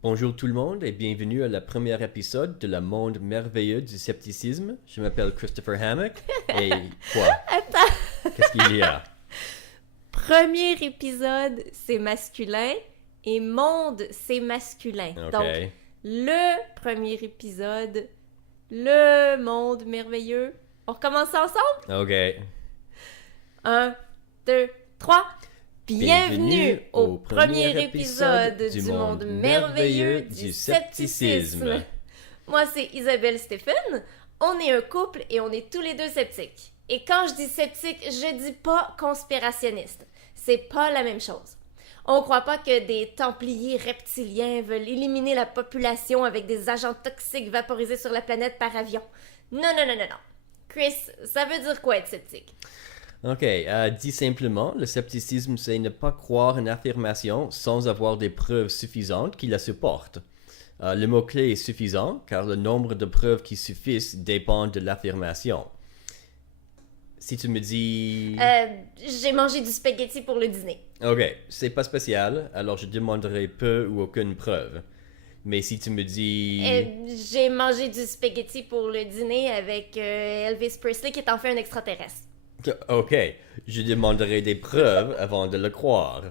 Bonjour tout le monde et bienvenue à la premier épisode de Le Monde merveilleux du scepticisme. Je m'appelle Christopher Hammock et quoi? Attends, Qu'est-ce qu'il y a? premier épisode, c'est masculin et monde, c'est masculin. Ok. Donc, le premier épisode, le monde merveilleux. On recommence ça ensemble? Ok. Un, deux, trois. Bienvenue au premier premier épisode du monde merveilleux du scepticisme. Moi, c'est Isabelle Stéphane. On est un couple et on est tous les deux sceptiques. Et quand je dis sceptique, je dis pas conspirationniste. C'est pas la même chose. On croit pas que des templiers reptiliens veulent éliminer la population avec des agents toxiques vaporisés sur la planète par avion. Non, non, non, non, non. Chris, ça veut dire quoi être sceptique? Ok. Dit simplement, le scepticisme, c'est ne pas croire une affirmation sans avoir des preuves suffisantes qui la supportent. Le mot-clé est suffisant car le nombre de preuves qui suffisent dépend de l'affirmation. Si tu me dis... J'ai mangé du spaghetti pour le dîner. Ok, c'est pas spécial, alors je demanderai peu ou aucune preuve. Mais si tu me dis... J'ai mangé du spaghetti pour le dîner avec Elvis Presley qui est en fait un extraterrestre. Ok, je demanderai des preuves avant de le croire.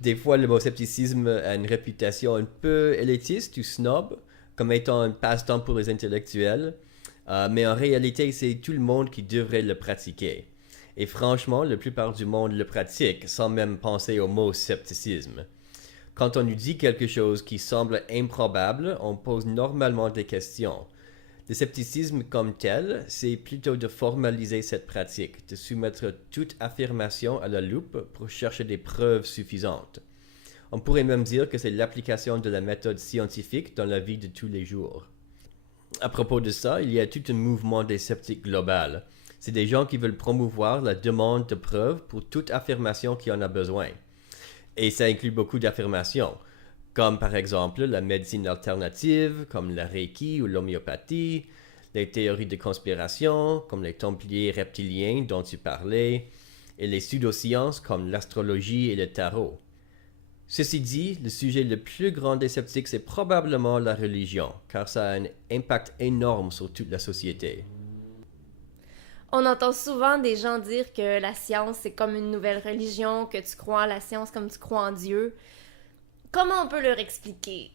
Des fois, le mot scepticisme a une réputation un peu élitiste ou snob, comme étant un passe-temps pour les intellectuels, mais en réalité, c'est tout le monde qui devrait le pratiquer. Et franchement, la plupart du monde le pratique sans même penser au mot scepticisme. Quand on nous dit quelque chose qui semble improbable, on pose normalement des questions. Le scepticisme comme tel, c'est plutôt de formaliser cette pratique, de soumettre toute affirmation à la loupe pour chercher des preuves suffisantes. On pourrait même dire que c'est l'application de la méthode scientifique dans la vie de tous les jours. À propos de ça, il y a tout un mouvement des sceptiques global. C'est des gens qui veulent promouvoir la demande de preuves pour toute affirmation qui en a besoin. Et ça inclut beaucoup d'affirmations, comme par exemple la médecine alternative, comme la Reiki ou l'homéopathie, les théories de conspiration, comme les templiers reptiliens dont tu parlais, et les pseudosciences comme l'astrologie et le tarot. Ceci dit, le sujet le plus grand des sceptiques, c'est probablement la religion, car ça a un impact énorme sur toute la société. On entend souvent des gens dire que la science c'est comme une nouvelle religion, que tu crois en la science comme tu crois en Dieu. Comment on peut leur expliquer?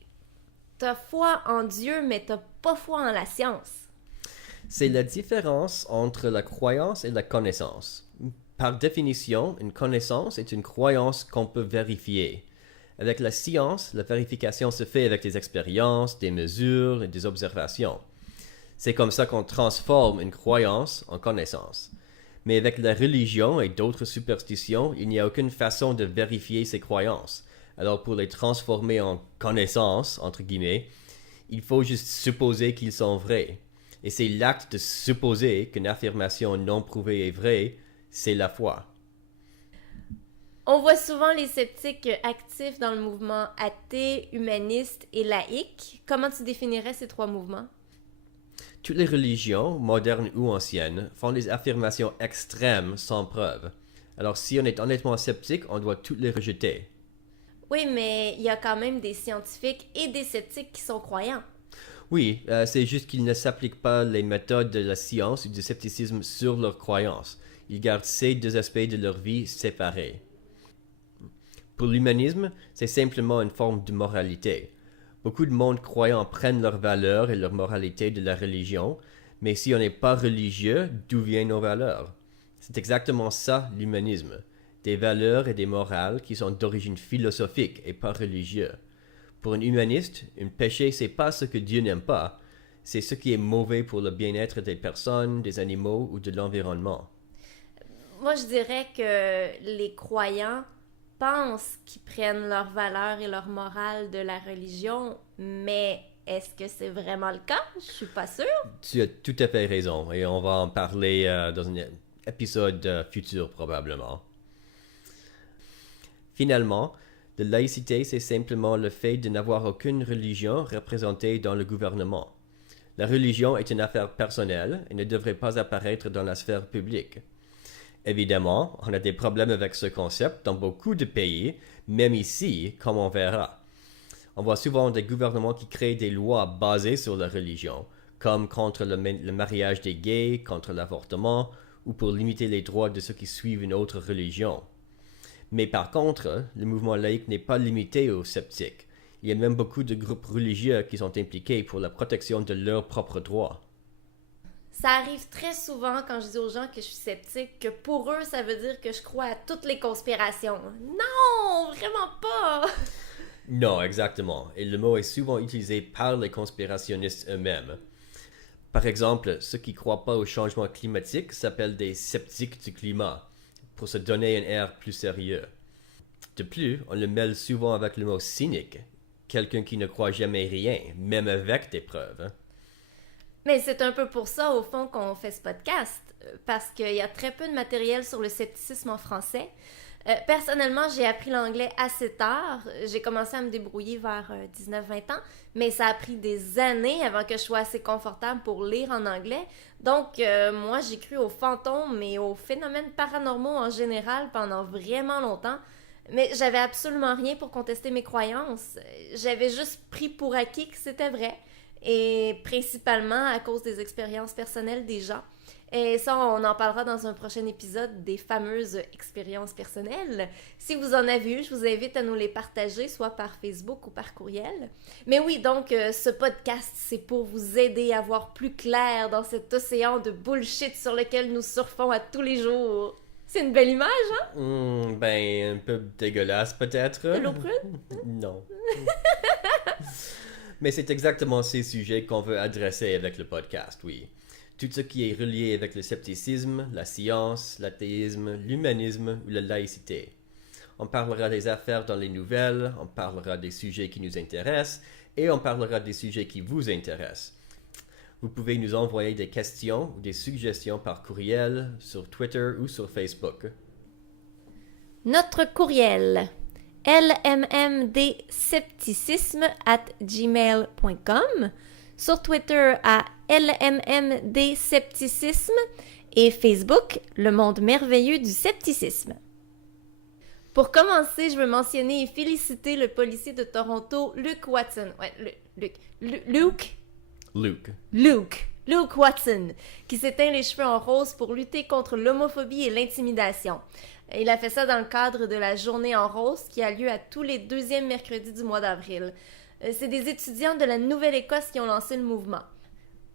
T'as foi en Dieu, mais t'as pas foi en la science. C'est la différence entre la croyance et la connaissance. Par définition, une connaissance est une croyance qu'on peut vérifier. Avec la science, la vérification se fait avec des expériences, des mesures et des observations. C'est comme ça qu'on transforme une croyance en connaissance. Mais avec la religion et d'autres superstitions, il n'y a aucune façon de vérifier ces croyances. Alors pour les transformer en connaissances, entre guillemets, il faut juste supposer qu'ils sont vrais. Et c'est l'acte de supposer qu'une affirmation non prouvée est vraie, c'est la foi. On voit souvent les sceptiques actifs dans le mouvement athée, humaniste et laïque. Comment tu définirais ces trois mouvements? Toutes les religions, modernes ou anciennes, font des affirmations extrêmes sans preuve. Alors si on est honnêtement sceptique, on doit toutes les rejeter. Oui, mais il y a quand même des scientifiques et des sceptiques qui sont croyants. Oui, c'est juste qu'ils ne s'appliquent pas les méthodes de la science ou du scepticisme sur leurs croyances. Ils gardent ces deux aspects de leur vie séparés. Pour l'humanisme, c'est simplement une forme de moralité. Beaucoup de monde croyant prennent leurs valeurs et leur moralité de la religion, mais si on n'est pas religieux, d'où viennent nos valeurs? C'est exactement ça l'humanisme. Des valeurs et des morales qui sont d'origine philosophique et pas religieuse. Pour un humaniste, un péché, c'est pas ce que Dieu n'aime pas, c'est ce qui est mauvais pour le bien-être des personnes, des animaux ou de l'environnement. Moi, je dirais que les croyants pensent qu'ils prennent leurs valeurs et leur morale de la religion, mais est-ce que c'est vraiment le cas? Je suis pas sûre. Tu as tout à fait raison, et on va en parler dans un épisode futur probablement. Finalement, la laïcité, c'est simplement le fait de n'avoir aucune religion représentée dans le gouvernement. La religion est une affaire personnelle et ne devrait pas apparaître dans la sphère publique. Évidemment, on a des problèmes avec ce concept dans beaucoup de pays, même ici, comme on verra. On voit souvent des gouvernements qui créent des lois basées sur la religion, comme contre le mariage des gays, contre l'avortement, ou pour limiter les droits de ceux qui suivent une autre religion. Mais par contre, le mouvement laïque n'est pas limité aux sceptiques. Il y a même beaucoup de groupes religieux qui sont impliqués pour la protection de leurs propres droits. Ça arrive très souvent quand je dis aux gens que je suis sceptique, que pour eux, ça veut dire que je crois à toutes les conspirations. Non, vraiment pas! Non, exactement. Et le mot est souvent utilisé par les conspirationnistes eux-mêmes. Par exemple, ceux qui ne croient pas au changement climatique s'appellent des sceptiques du climat, pour se donner un air plus sérieux. De plus, on le mêle souvent avec le mot cynique, quelqu'un qui ne croit jamais rien, même avec des preuves. Mais c'est un peu pour ça, au fond, qu'on fait ce podcast, parce qu'il y a très peu de matériel sur le scepticisme en français. Personnellement, j'ai appris l'anglais assez tard. J'ai commencé à me débrouiller vers 19-20 ans, mais ça a pris des années avant que je sois assez confortable pour lire en anglais. Donc, moi, j'ai cru aux fantômes et aux phénomènes paranormaux en général pendant vraiment longtemps. Mais j'avais absolument rien pour contester mes croyances. J'avais juste pris pour acquis que c'était vrai. Et principalement à cause des expériences personnelles des gens. Et ça, on en parlera dans un prochain épisode des fameuses expériences personnelles. Si vous en avez eu, je vous invite à nous les partager, soit par Facebook ou par courriel. Mais oui, donc, ce podcast, c'est pour vous aider à voir plus clair dans cet océan de bullshit sur lequel nous surfons à tous les jours. C'est une belle image, hein? Ben, un peu dégueulasse peut-être. De l'eau prude? Non. Mais c'est exactement ces sujets qu'on veut adresser avec le podcast, oui. Tout ce qui est relié avec le scepticisme, la science, l'athéisme, l'humanisme ou la laïcité. On parlera des affaires dans les nouvelles, on parlera des sujets qui nous intéressent et on parlera des sujets qui vous intéressent. Vous pouvez nous envoyer des questions ou des suggestions par courriel, sur Twitter ou sur Facebook. Notre courriel lmmdscepticisme@gmail.com, sur Twitter à lmmdscepticisme et Facebook, le monde merveilleux du scepticisme. Pour commencer, je veux mentionner et féliciter le policier de Toronto, Luke Watson. Luke Watson, qui s'éteint les cheveux en rose pour lutter contre l'homophobie et l'intimidation. Il a fait ça dans le cadre de la Journée en rose qui a lieu à tous les deuxièmes mercredis du mois d'avril. C'est des étudiants de la Nouvelle-Écosse qui ont lancé le mouvement.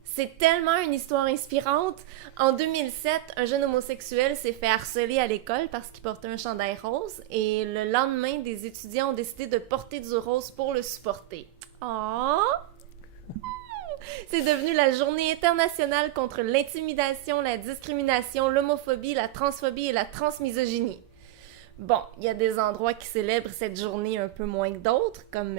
C'est tellement une histoire inspirante. En 2007, un jeune homosexuel s'est fait harceler à l'école parce qu'il portait un chandail rose et le lendemain, des étudiants ont décidé de porter du rose pour le supporter. Oh! C'est devenu la Journée internationale contre l'intimidation, la discrimination, l'homophobie, la transphobie et la transmisogynie. Bon, il y a des endroits qui célèbrent cette journée un peu moins que d'autres, comme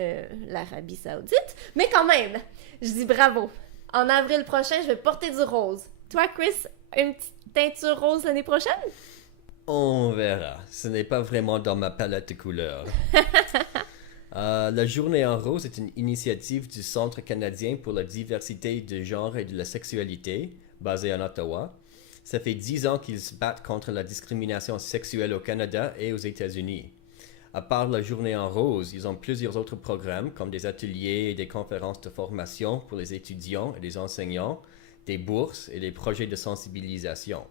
l'Arabie Saoudite, mais quand même, je dis bravo. En avril prochain, je vais porter du rose. Toi, Chris, une petite teinture rose l'année prochaine? On verra. Ce n'est pas vraiment dans ma palette de couleurs. La Journée en rose est une initiative du Centre canadien pour la diversité de genre et de la sexualité, basé en Ottawa. Ça fait 10 ans qu'ils se battent contre la discrimination sexuelle au Canada et aux États-Unis. À part la Journée en rose, ils ont plusieurs autres programmes comme des ateliers et des conférences de formation pour les étudiants et les enseignants, des bourses et des projets de sensibilisation.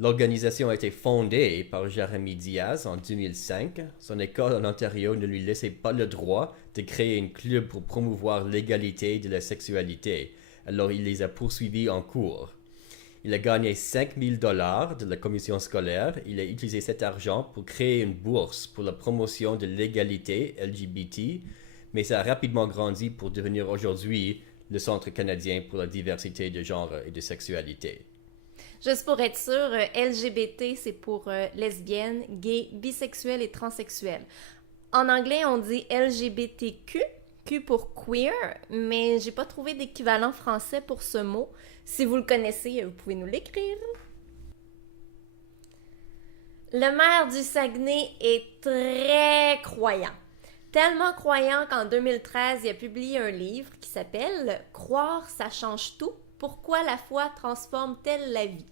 L'organisation a été fondée par Jeremy Diaz en 2005. Son école en Ontario ne lui laissait pas le droit de créer un club pour promouvoir l'égalité de la sexualité, alors il les a poursuivis en cours. Il a gagné 5 000 $ de la commission scolaire. Il a utilisé cet argent pour créer une bourse pour la promotion de l'égalité LGBT, mais ça a rapidement grandi pour devenir aujourd'hui le Centre canadien pour la diversité de genre et de sexualité. Juste pour être sûr, LGBT, c'est pour lesbiennes, gays, bisexuels et transsexuels. En anglais, on dit LGBTQ, Q pour queer, mais j'ai pas trouvé d'équivalent français pour ce mot. Si vous le connaissez, vous pouvez nous l'écrire. Le maire du Saguenay est très croyant. Tellement croyant qu'en 2013, il a publié un livre qui s'appelle « Croire, ça change tout. Pourquoi la foi transforme-t-elle la vie? »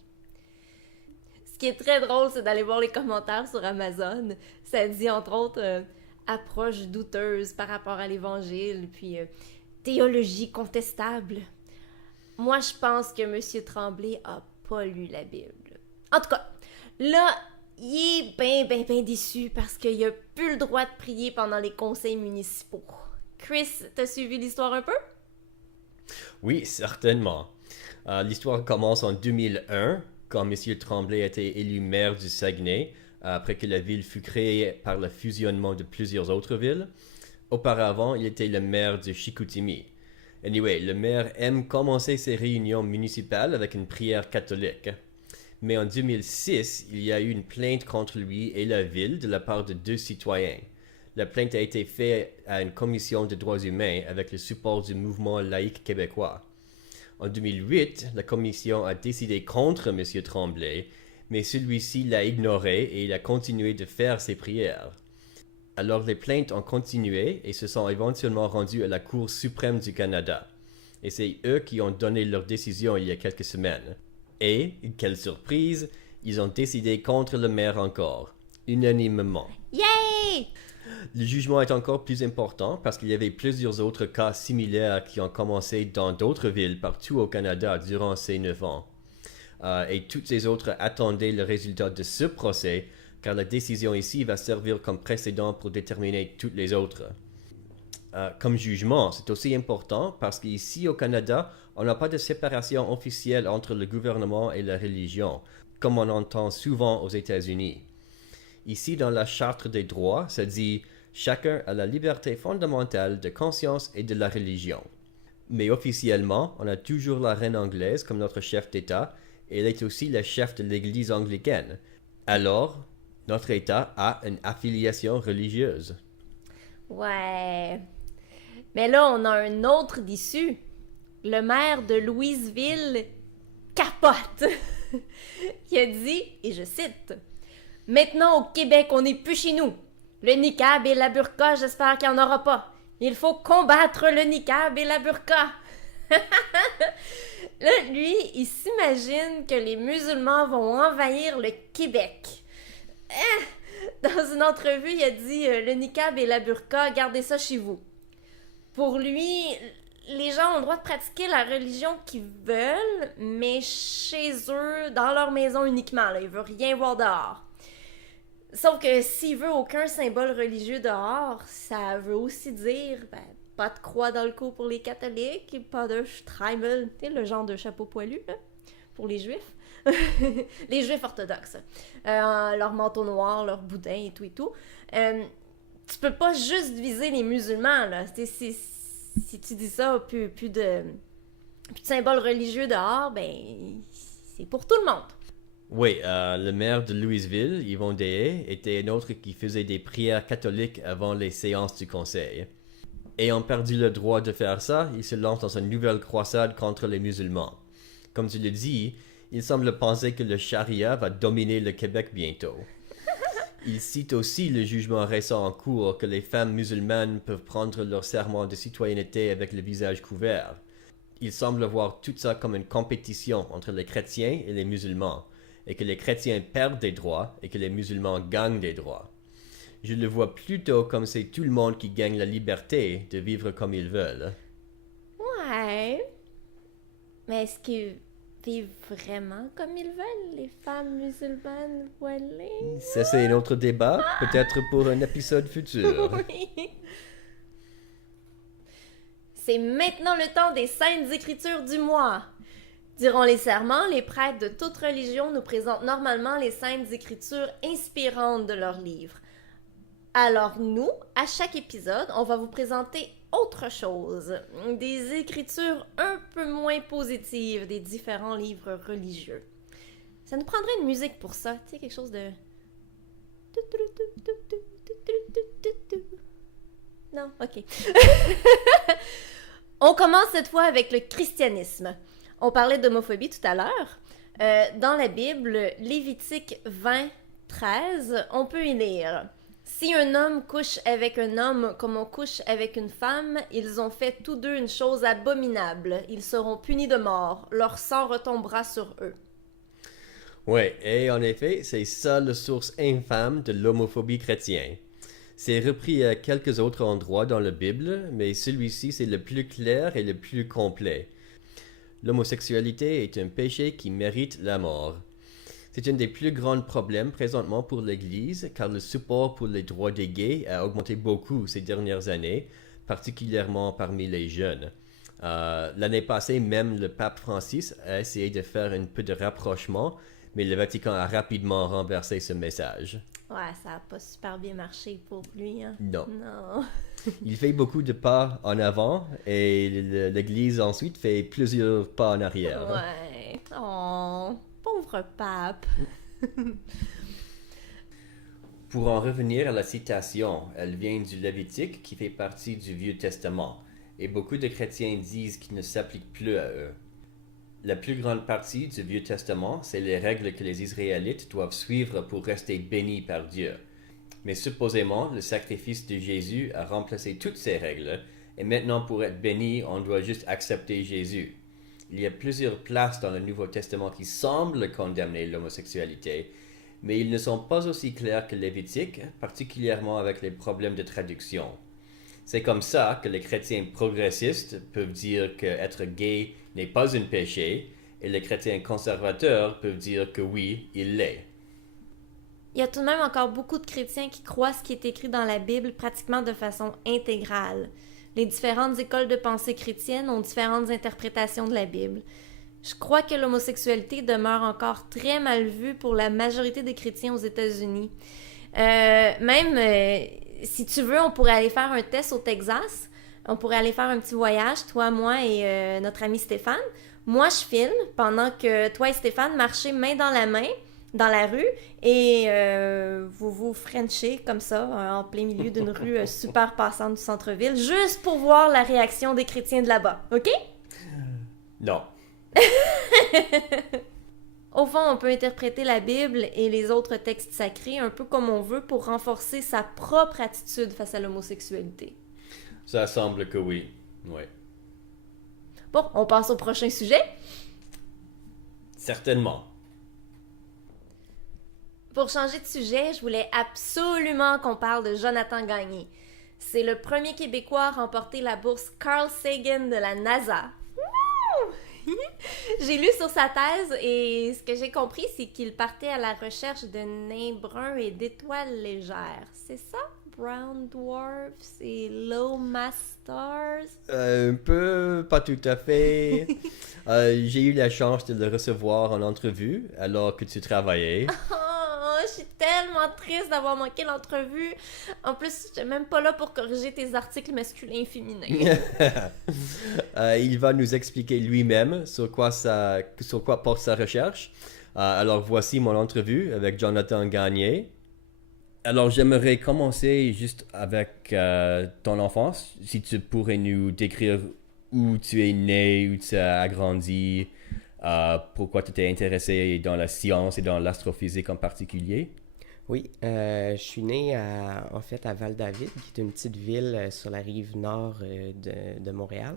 Ce qui est très drôle, c'est d'aller voir les commentaires sur Amazon. Ça dit entre autres approche douteuse par rapport à l'Évangile, puis théologie contestable. Moi, je pense que M. Tremblay a pas lu la Bible. En tout cas, là, il est ben déçu parce qu'il a plus le droit de prier pendant les conseils municipaux. Chris, t'as suivi l'histoire un peu? Oui, certainement. L'histoire commence en 2001, quand M. Tremblay a été élu maire du Saguenay, après que la ville fut créée par le fusionnement de plusieurs autres villes. Auparavant, il était le maire de Chicoutimi. Anyway, le maire aime commencer ses réunions municipales avec une prière catholique. Mais en 2006, il y a eu une plainte contre lui et la ville de la part de 2 citoyens. La plainte a été faite à une commission de droits humains avec le support du mouvement laïque québécois. En 2008, la commission a décidé contre M. Tremblay, mais celui-ci l'a ignoré et il a continué de faire ses prières. Alors les plaintes ont continué et se sont éventuellement rendues à la Cour suprême du Canada. Et c'est eux qui ont donné leur décision il y a quelques semaines. Et, quelle surprise, ils ont décidé contre le maire encore, unanimement. Yay! Le jugement est encore plus important parce qu'il y avait plusieurs autres cas similaires qui ont commencé dans d'autres villes partout au Canada durant ces 9 ans. Et toutes les autres attendaient le résultat de ce procès car la décision ici va servir comme précédent pour déterminer toutes les autres. Comme jugement, c'est aussi important parce qu'ici au Canada, on n'a pas de séparation officielle entre le gouvernement et la religion, comme on entend souvent aux États-Unis. Ici, dans la Charte des droits, ça dit « Chacun a la liberté fondamentale de conscience et de la religion ». Mais officiellement, on a toujours la reine anglaise comme notre chef d'État, et elle est aussi la chef de l'Église anglicaine. Alors, notre État a une affiliation religieuse. Ouais. Mais là, on a un autre d'issue. Le maire de Louisville capote. Il a dit, et je cite, « Maintenant, au Québec, on n'est plus chez nous. Le niqab et la burqa, j'espère qu'il n'y en aura pas. Il faut combattre le niqab et la burqa. » Là, lui, il s'imagine que les musulmans vont envahir le Québec. Dans une entrevue, il a dit « Le niqab et la burqa, gardez ça chez vous. » Pour lui, les gens ont le droit de pratiquer la religion qu'ils veulent, mais chez eux, dans leur maison uniquement. Là, il veut rien voir dehors. Sauf que s'il veut aucun symbole religieux dehors, ça veut aussi dire pas de croix dans le cou pour les catholiques, pas de Streimel, tu sais, le genre de chapeau poilu là, pour les juifs. Les juifs orthodoxes. Leur manteau noir, leur boudin et tout et tout. Tu peux pas juste viser les musulmans, là. Si tu dis ça, plus de symboles religieux dehors, ben, c'est pour tout le monde. Oui, le maire de Louisville, Yvon Deshaies, était un autre qui faisait des prières catholiques avant les séances du conseil. Ayant perdu le droit de faire ça, il se lance dans une nouvelle croisade contre les musulmans. Comme tu le dis, il semble penser que le charia va dominer le Québec bientôt. Il cite aussi le jugement récent en cours que les femmes musulmanes peuvent prendre leur serment de citoyenneté avec le visage couvert. Il semble voir tout ça comme une compétition entre les chrétiens et les musulmans, et que les chrétiens perdent des droits et que les musulmans gagnent des droits. Je le vois plutôt comme c'est tout le monde qui gagne la liberté de vivre comme ils veulent. Ouais. Mais est-ce qu'ils vivent vraiment comme ils veulent, les femmes musulmanes voilées? Ça, c'est un autre débat, peut-être pour un épisode futur. Oui. C'est maintenant le temps des Saintes Écritures du mois. Durant les serments, les prêtres de toute religion nous présentent normalement les Saintes Écritures inspirantes de leurs livres. Alors nous, à chaque épisode, on va vous présenter autre chose, des écritures un peu moins positives des différents livres religieux. Ça nous prendrait une musique pour ça, tu sais, quelque chose de... Non, ok. On commence cette fois avec le christianisme. On parlait d'homophobie tout à l'heure. Dans la Bible, Lévitique 20, 13, on peut y lire... Si un homme couche avec un homme comme on couche avec une femme, ils ont fait tous deux une chose abominable. Ils seront punis de mort. Leur sang retombera sur eux. Ouais, et en effet, c'est ça la source infâme de l'homophobie chrétienne. C'est repris à quelques autres endroits dans la Bible, mais celui-ci c'est le plus clair et le plus complet. L'homosexualité est un péché qui mérite la mort. C'est un des plus grands problèmes présentement pour l'Église, car le support pour les droits des gays a augmenté beaucoup ces dernières années, particulièrement parmi les jeunes. L'année passée, même le pape Francis a essayé de faire un peu de rapprochement, mais le Vatican a rapidement renversé ce message. Ouais, ça n'a pas super bien marché pour lui, hein? Non. Non. Il fait beaucoup de pas en avant et l'Église ensuite fait plusieurs pas en arrière. Ouais. Oh, pauvre pape. Pour en revenir à la citation, elle vient du Lévitique qui fait partie du Vieux Testament, et beaucoup de chrétiens disent qu'il ne s'applique plus à eux. La plus grande partie du Vieux Testament, c'est les règles que les Israélites doivent suivre pour rester bénis par Dieu. Mais supposément, le sacrifice de Jésus a remplacé toutes ces règles, et maintenant pour être béni, on doit juste accepter Jésus. Il y a plusieurs places dans le Nouveau Testament qui semblent condamner l'homosexualité, mais ils ne sont pas aussi clairs que Lévitique, particulièrement avec les problèmes de traduction. C'est comme ça que les chrétiens progressistes peuvent dire qu'être gay n'est pas un péché, et les chrétiens conservateurs peuvent dire que oui, il l'est. Il y a tout de même encore beaucoup de chrétiens qui croient ce qui est écrit dans la Bible pratiquement de façon intégrale. Les différentes écoles de pensée chrétiennes ont différentes interprétations de la Bible. Je crois que l'homosexualité demeure encore très mal vue pour la majorité des chrétiens aux États-Unis. Si tu veux, on pourrait aller faire un test au Texas. On pourrait aller faire un petit voyage, toi, moi et notre ami Stéphane. Moi, je filme pendant que toi et Stéphane marchez main dans la main dans la rue et vous vous frenchez comme ça en plein milieu d'une rue super passante du centre-ville juste pour voir la réaction des chrétiens de là-bas, OK? Non. Au fond, on peut interpréter la Bible et les autres textes sacrés un peu comme on veut pour renforcer sa propre attitude face à l'homosexualité. Ça semble que oui. Ouais. Bon, on passe au prochain sujet. Certainement. Pour changer de sujet, je voulais absolument qu'on parle de Jonathan Gagné. C'est le premier Québécois à remporter la bourse Carl Sagan de la NASA. J'ai lu sur sa thèse et ce que j'ai compris, c'est qu'il partait à la recherche de nains bruns et d'étoiles légères. C'est ça? Brown Dwarfs et Low Mass Stars? Un peu, pas tout à fait. J'ai eu la chance de le recevoir en entrevue alors que tu travaillais. Oh, je suis tellement triste d'avoir manqué l'entrevue. En plus, je n'étais même pas là pour corriger tes articles masculins et féminins. Il va nous expliquer lui-même sur quoi porte sa recherche. Alors voici mon entrevue avec Jonathan Gagné. Alors j'aimerais commencer juste avec ton enfance. Si tu pourrais nous décrire où tu es né, où tu as grandi, pourquoi tu t'es intéressé dans la science et dans l'astrophysique en particulier. Oui, je suis né à Val-David, qui est une petite ville sur la rive nord de Montréal.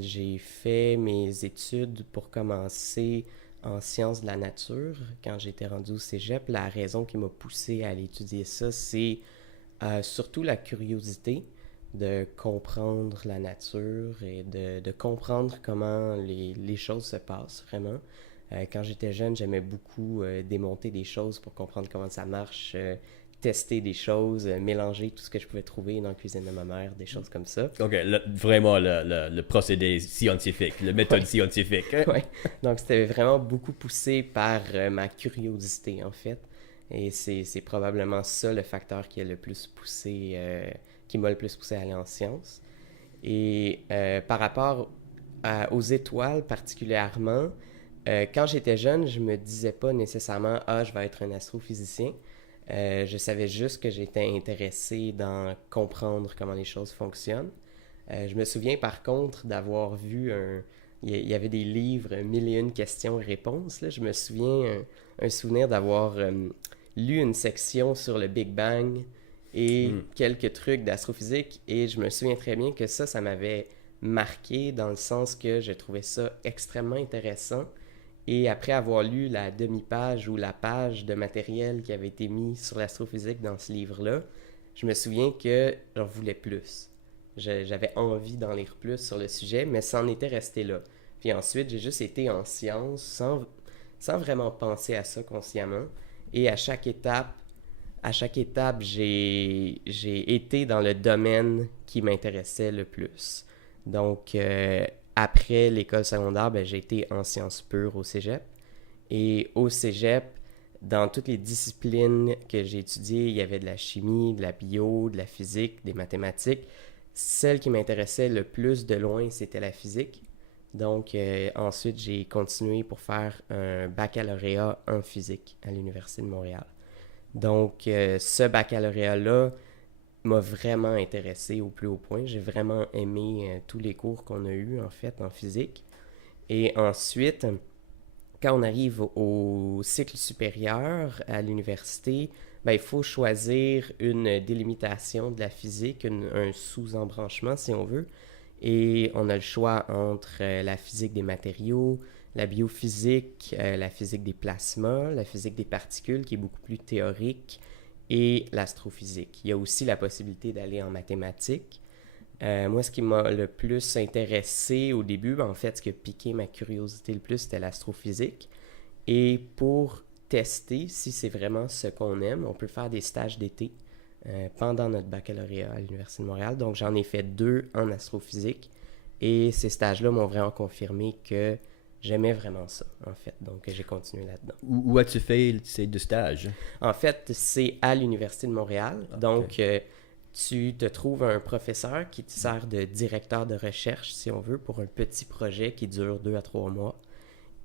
J'ai fait mes études pour commencer en sciences de la nature quand j'étais rendu au cégep. La raison qui m'a poussé à aller étudier ça, c'est surtout la curiosité de comprendre la nature et de comprendre comment les choses se passent vraiment. Quand j'étais jeune, j'aimais beaucoup démonter des choses pour comprendre comment ça marche, tester des choses, mélanger tout ce que je pouvais trouver dans la cuisine de ma mère, des choses comme ça. OK, vraiment le procédé scientifique, la méthode scientifique. Oui, donc c'était vraiment beaucoup poussé par ma curiosité en fait. Et c'est probablement ça le facteur qui a le plus poussé, qui m'a le plus poussé à aller en sciences. Et par rapport aux étoiles particulièrement, quand j'étais jeune, je me disais pas nécessairement « Ah, je vais être un astrophysicien ». Je savais juste que j'étais intéressé dans comprendre comment les choses fonctionnent. Je me souviens par contre d'avoir vu il y avait des livres 1001 questions et réponses. Là. Je me souviens un souvenir d'avoir lu une section sur le Big Bang et quelques trucs d'astrophysique. Et je me souviens très bien que ça m'avait marqué dans le sens que je trouvais ça extrêmement intéressant. Et après avoir lu la demi-page ou la page de matériel qui avait été mis sur l'astrophysique dans ce livre-là, je me souviens que j'en voulais plus. J'avais envie d'en lire plus sur le sujet, mais ça en était resté là. Puis ensuite, j'ai juste été en sciences sans vraiment penser à ça consciemment. Et à chaque étape, j'ai été dans le domaine qui m'intéressait le plus. Donc, après l'école secondaire, j'ai été en sciences pures au cégep. Et au cégep, dans toutes les disciplines que j'ai étudiées, il y avait de la chimie, de la bio, de la physique, des mathématiques. Celle qui m'intéressait le plus de loin, c'était la physique. Donc, ensuite, j'ai continué pour faire un baccalauréat en physique à l'Université de Montréal. Donc, ce baccalauréat-là m'a vraiment intéressé au plus haut point. J'ai vraiment aimé tous les cours qu'on a eus, en fait, en physique. Et ensuite, quand on arrive au cycle supérieur à l'université, il faut choisir une délimitation de la physique, un sous-embranchement, si on veut. Et on a le choix entre la physique des matériaux, la biophysique, la physique des plasmas, la physique des particules, qui est beaucoup plus théorique, et l'astrophysique. Il y a aussi la possibilité d'aller en mathématiques. Moi, ce qui m'a le plus intéressé au début, en fait, ce qui a piqué ma curiosité le plus, c'était l'astrophysique. Et pour tester si c'est vraiment ce qu'on aime, on peut faire des stages d'été pendant notre baccalauréat à l'Université de Montréal. Donc, j'en ai fait 2 en astrophysique. Et ces stages-là m'ont vraiment confirmé que j'aimais vraiment ça, en fait. Donc, j'ai continué là-dedans. Où as-tu fait ces 2 stages? En fait, c'est à l'Université de Montréal. Okay. Donc, tu te trouves un professeur qui te sert de directeur de recherche, si on veut, pour un petit projet qui dure 2 à 3 mois.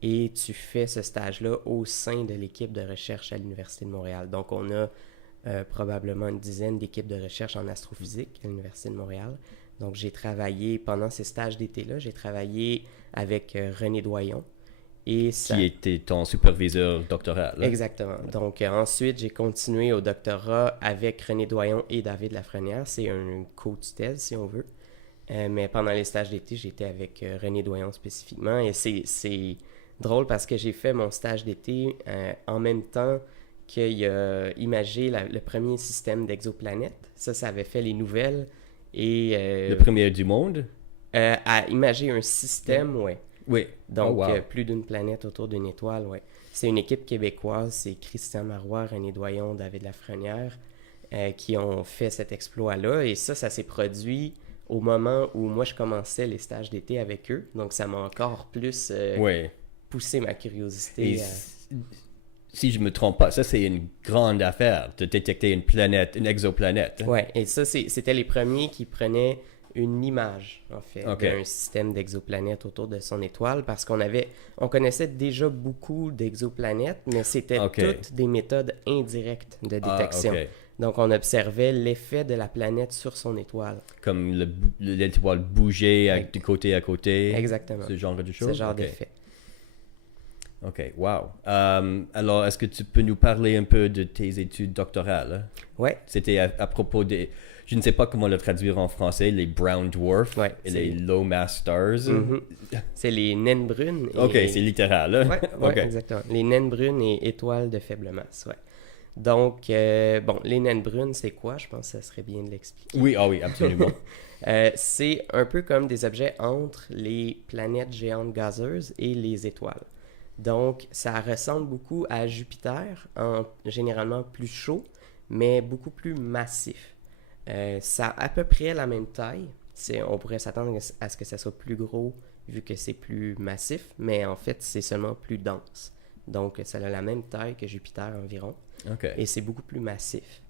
Et tu fais ce stage-là au sein de l'équipe de recherche à l'Université de Montréal. Donc, on a probablement une dizaine d'équipes de recherche en astrophysique à l'Université de Montréal. Donc, j'ai travaillé, pendant ces stages d'été-là, j'ai travaillé avec René Doyon. Et ça... Qui était ton superviseur doctoral. Là. Exactement. Donc, ensuite, j'ai continué au doctorat avec René Doyon et David Lafrenière. C'est un co-tutelle, si on veut. Mais pendant les stages d'été, j'étais avec René Doyon spécifiquement. Et c'est drôle parce que j'ai fait mon stage d'été en même temps qu'il a imagé le premier système d'exoplanètes. Ça avait fait les nouvelles. Et, le premier du monde? À imager un système, ouais. Oui. Donc, plus d'une planète autour d'une étoile, ouais. C'est une équipe québécoise, c'est Christian Marois, René Doyon, David Lafrenière, qui ont fait cet exploit-là. Et ça s'est produit au moment où moi, je commençais les stages d'été avec eux. Donc, ça m'a encore plus poussé ma curiosité. Et si je me trompe pas, ça, c'est une grande affaire de détecter une planète, une exoplanète. Oui, et ça, c'était les premiers qui prenaient une image, en fait, d'un système d'exoplanètes autour de son étoile, parce on connaissait déjà beaucoup d'exoplanètes, mais c'était toutes des méthodes indirectes de détection. Donc, on observait l'effet de la planète sur son étoile. Comme l'étoile bougeait de côté à côté. Exactement. Ce genre de choses? Ce genre d'effet. OK, wow. Alors, est-ce que tu peux nous parler un peu de tes études doctorales? Oui. C'était à propos des... Je ne sais pas comment le traduire en français, les brown dwarfs et les low mass stars. Mm-hmm. C'est les naines brunes. OK, c'est littéral. Oui, exactement. Les naines brunes et étoiles de faible masse, ouais. Donc, les naines brunes, c'est quoi? Je pense que ça serait bien de l'expliquer. Oui, oui, absolument. C'est un peu comme des objets entre les planètes géantes gazeuses et les étoiles. Donc, ça ressemble beaucoup à Jupiter, généralement plus chaud, mais beaucoup plus massif. Ça a à peu près la même taille. On pourrait s'attendre à ce que ça soit plus gros vu que c'est plus massif, mais en fait, c'est seulement plus dense. Donc, ça a la même taille que Jupiter environ. Et c'est beaucoup plus massif.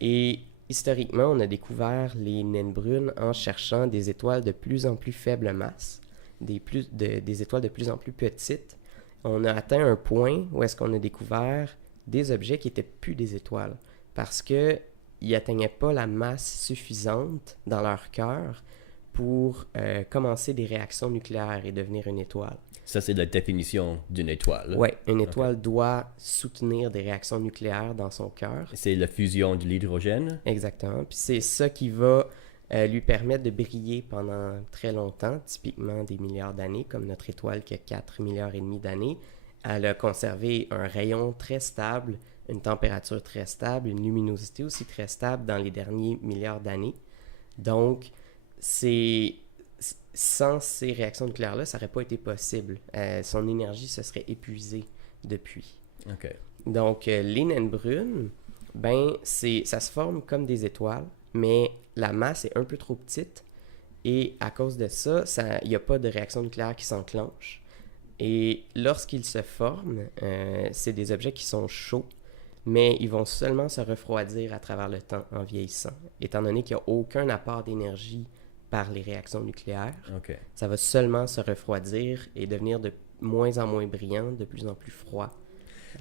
Et historiquement, on a découvert les naines brunes en cherchant des étoiles de plus en plus faible masse, des étoiles de plus en plus petites. On a atteint un point où est-ce qu'on a découvert des objets qui n'étaient plus des étoiles parce qu'ils n'atteignaient pas la masse suffisante dans leur cœur pour commencer des réactions nucléaires et devenir une étoile. Ça, c'est la définition d'une étoile. Oui, une étoile doit soutenir des réactions nucléaires dans son cœur. C'est la fusion de l'hydrogène? Exactement. Puis c'est ça qui va lui permettre de briller pendant très longtemps, typiquement des milliards d'années, comme notre étoile qui a 4 milliards et demi d'années. Elle a conservé un rayon très stable une température très stable, une luminosité aussi très stable dans les derniers milliards d'années. Donc, sans ces réactions nucléaires-là, ça n'aurait pas été possible. Son énergie se serait épuisée depuis. OK. Donc, les naines brunes, ça se forme comme des étoiles, mais la masse est un peu trop petite. Et à cause de ça, il n'y a pas de réaction nucléaire qui s'enclenche. Et lorsqu'ils se forment, c'est des objets qui sont chauds, mais ils vont seulement se refroidir à travers le temps en vieillissant. Étant donné qu'il n'y a aucun apport d'énergie par les réactions nucléaires, ça va seulement se refroidir et devenir de moins en moins brillant, de plus en plus froid.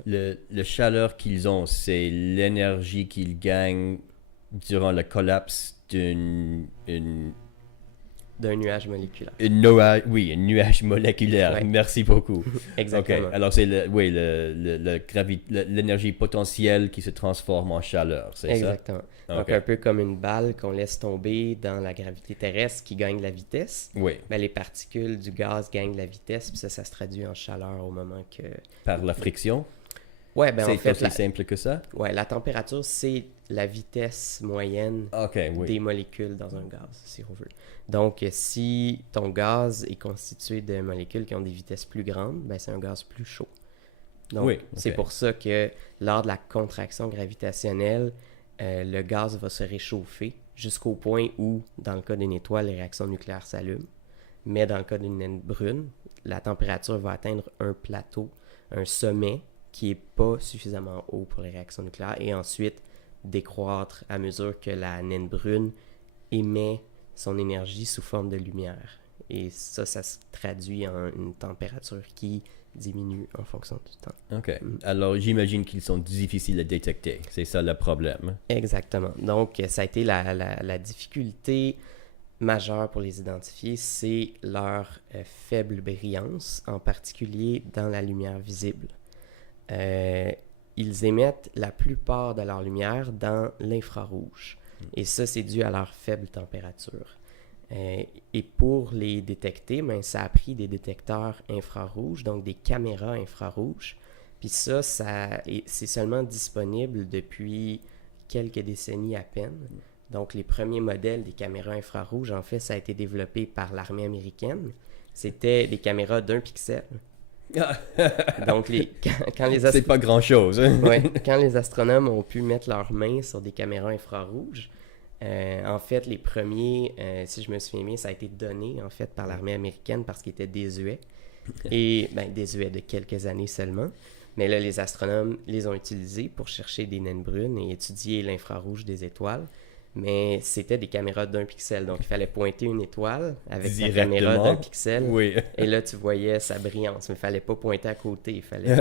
Le chaleur qu'ils ont, c'est l'énergie qu'ils gagnent durant le collapse d'un nuage moléculaire. Un nuage moléculaire. Ouais. Merci beaucoup. Exactement. Okay. Alors, c'est l'énergie potentielle qui se transforme en chaleur, c'est Exactement. ça? Donc, un peu comme une balle qu'on laisse tomber dans la gravité terrestre qui gagne la vitesse. Oui. Les particules du gaz gagnent la vitesse, puis ça se traduit en chaleur au moment que... Par la friction? Ouais, c'est en fait, aussi simple que ça? Ouais, la température, c'est la vitesse moyenne des molécules dans un gaz, si on veut. Donc, si ton gaz est constitué de molécules qui ont des vitesses plus grandes, c'est un gaz plus chaud. Donc, c'est pour ça que lors de la contraction gravitationnelle, le gaz va se réchauffer jusqu'au point où, dans le cas d'une étoile, les réactions nucléaires s'allument. Mais dans le cas d'une naine brune, la température va atteindre un plateau, un sommet, qui n'est pas suffisamment haut pour les réactions nucléaires, et ensuite décroître à mesure que la naine brune émet son énergie sous forme de lumière. Et ça se traduit en une température qui diminue en fonction du temps. OK. Alors, j'imagine qu'ils sont difficiles à détecter. C'est ça le problème. Exactement. Donc, ça a été la difficulté majeure pour les identifier, c'est leur faible brillance, en particulier dans la lumière visible. Ils émettent la plupart de leur lumière dans l'infrarouge. Et ça, c'est dû à leur faible température. Et pour les détecter, ça a pris des détecteurs infrarouges, donc des caméras infrarouges. Puis ça c'est seulement disponible depuis quelques décennies à peine. Donc, les premiers modèles des caméras infrarouges, en fait, ça a été développé par l'armée américaine. C'était des caméras d'1 pixel. Donc, c'est pas grand-chose. Hein? Quand les astronomes ont pu mettre leurs mains sur des caméras infrarouges, en fait, les premiers, si je me souviens bien, ça a été donné en fait par l'armée américaine parce qu'ils étaient désuets. Et désuets de quelques années seulement. Mais là, les astronomes les ont utilisés pour chercher des naines brunes et étudier l'infrarouge des étoiles. Mais c'était des caméras d'1 pixel. Donc, il fallait pointer une étoile avec la caméra d'1 pixel. Oui. Et là, tu voyais sa brillance. Mais il ne fallait pas pointer à côté. Il fallait...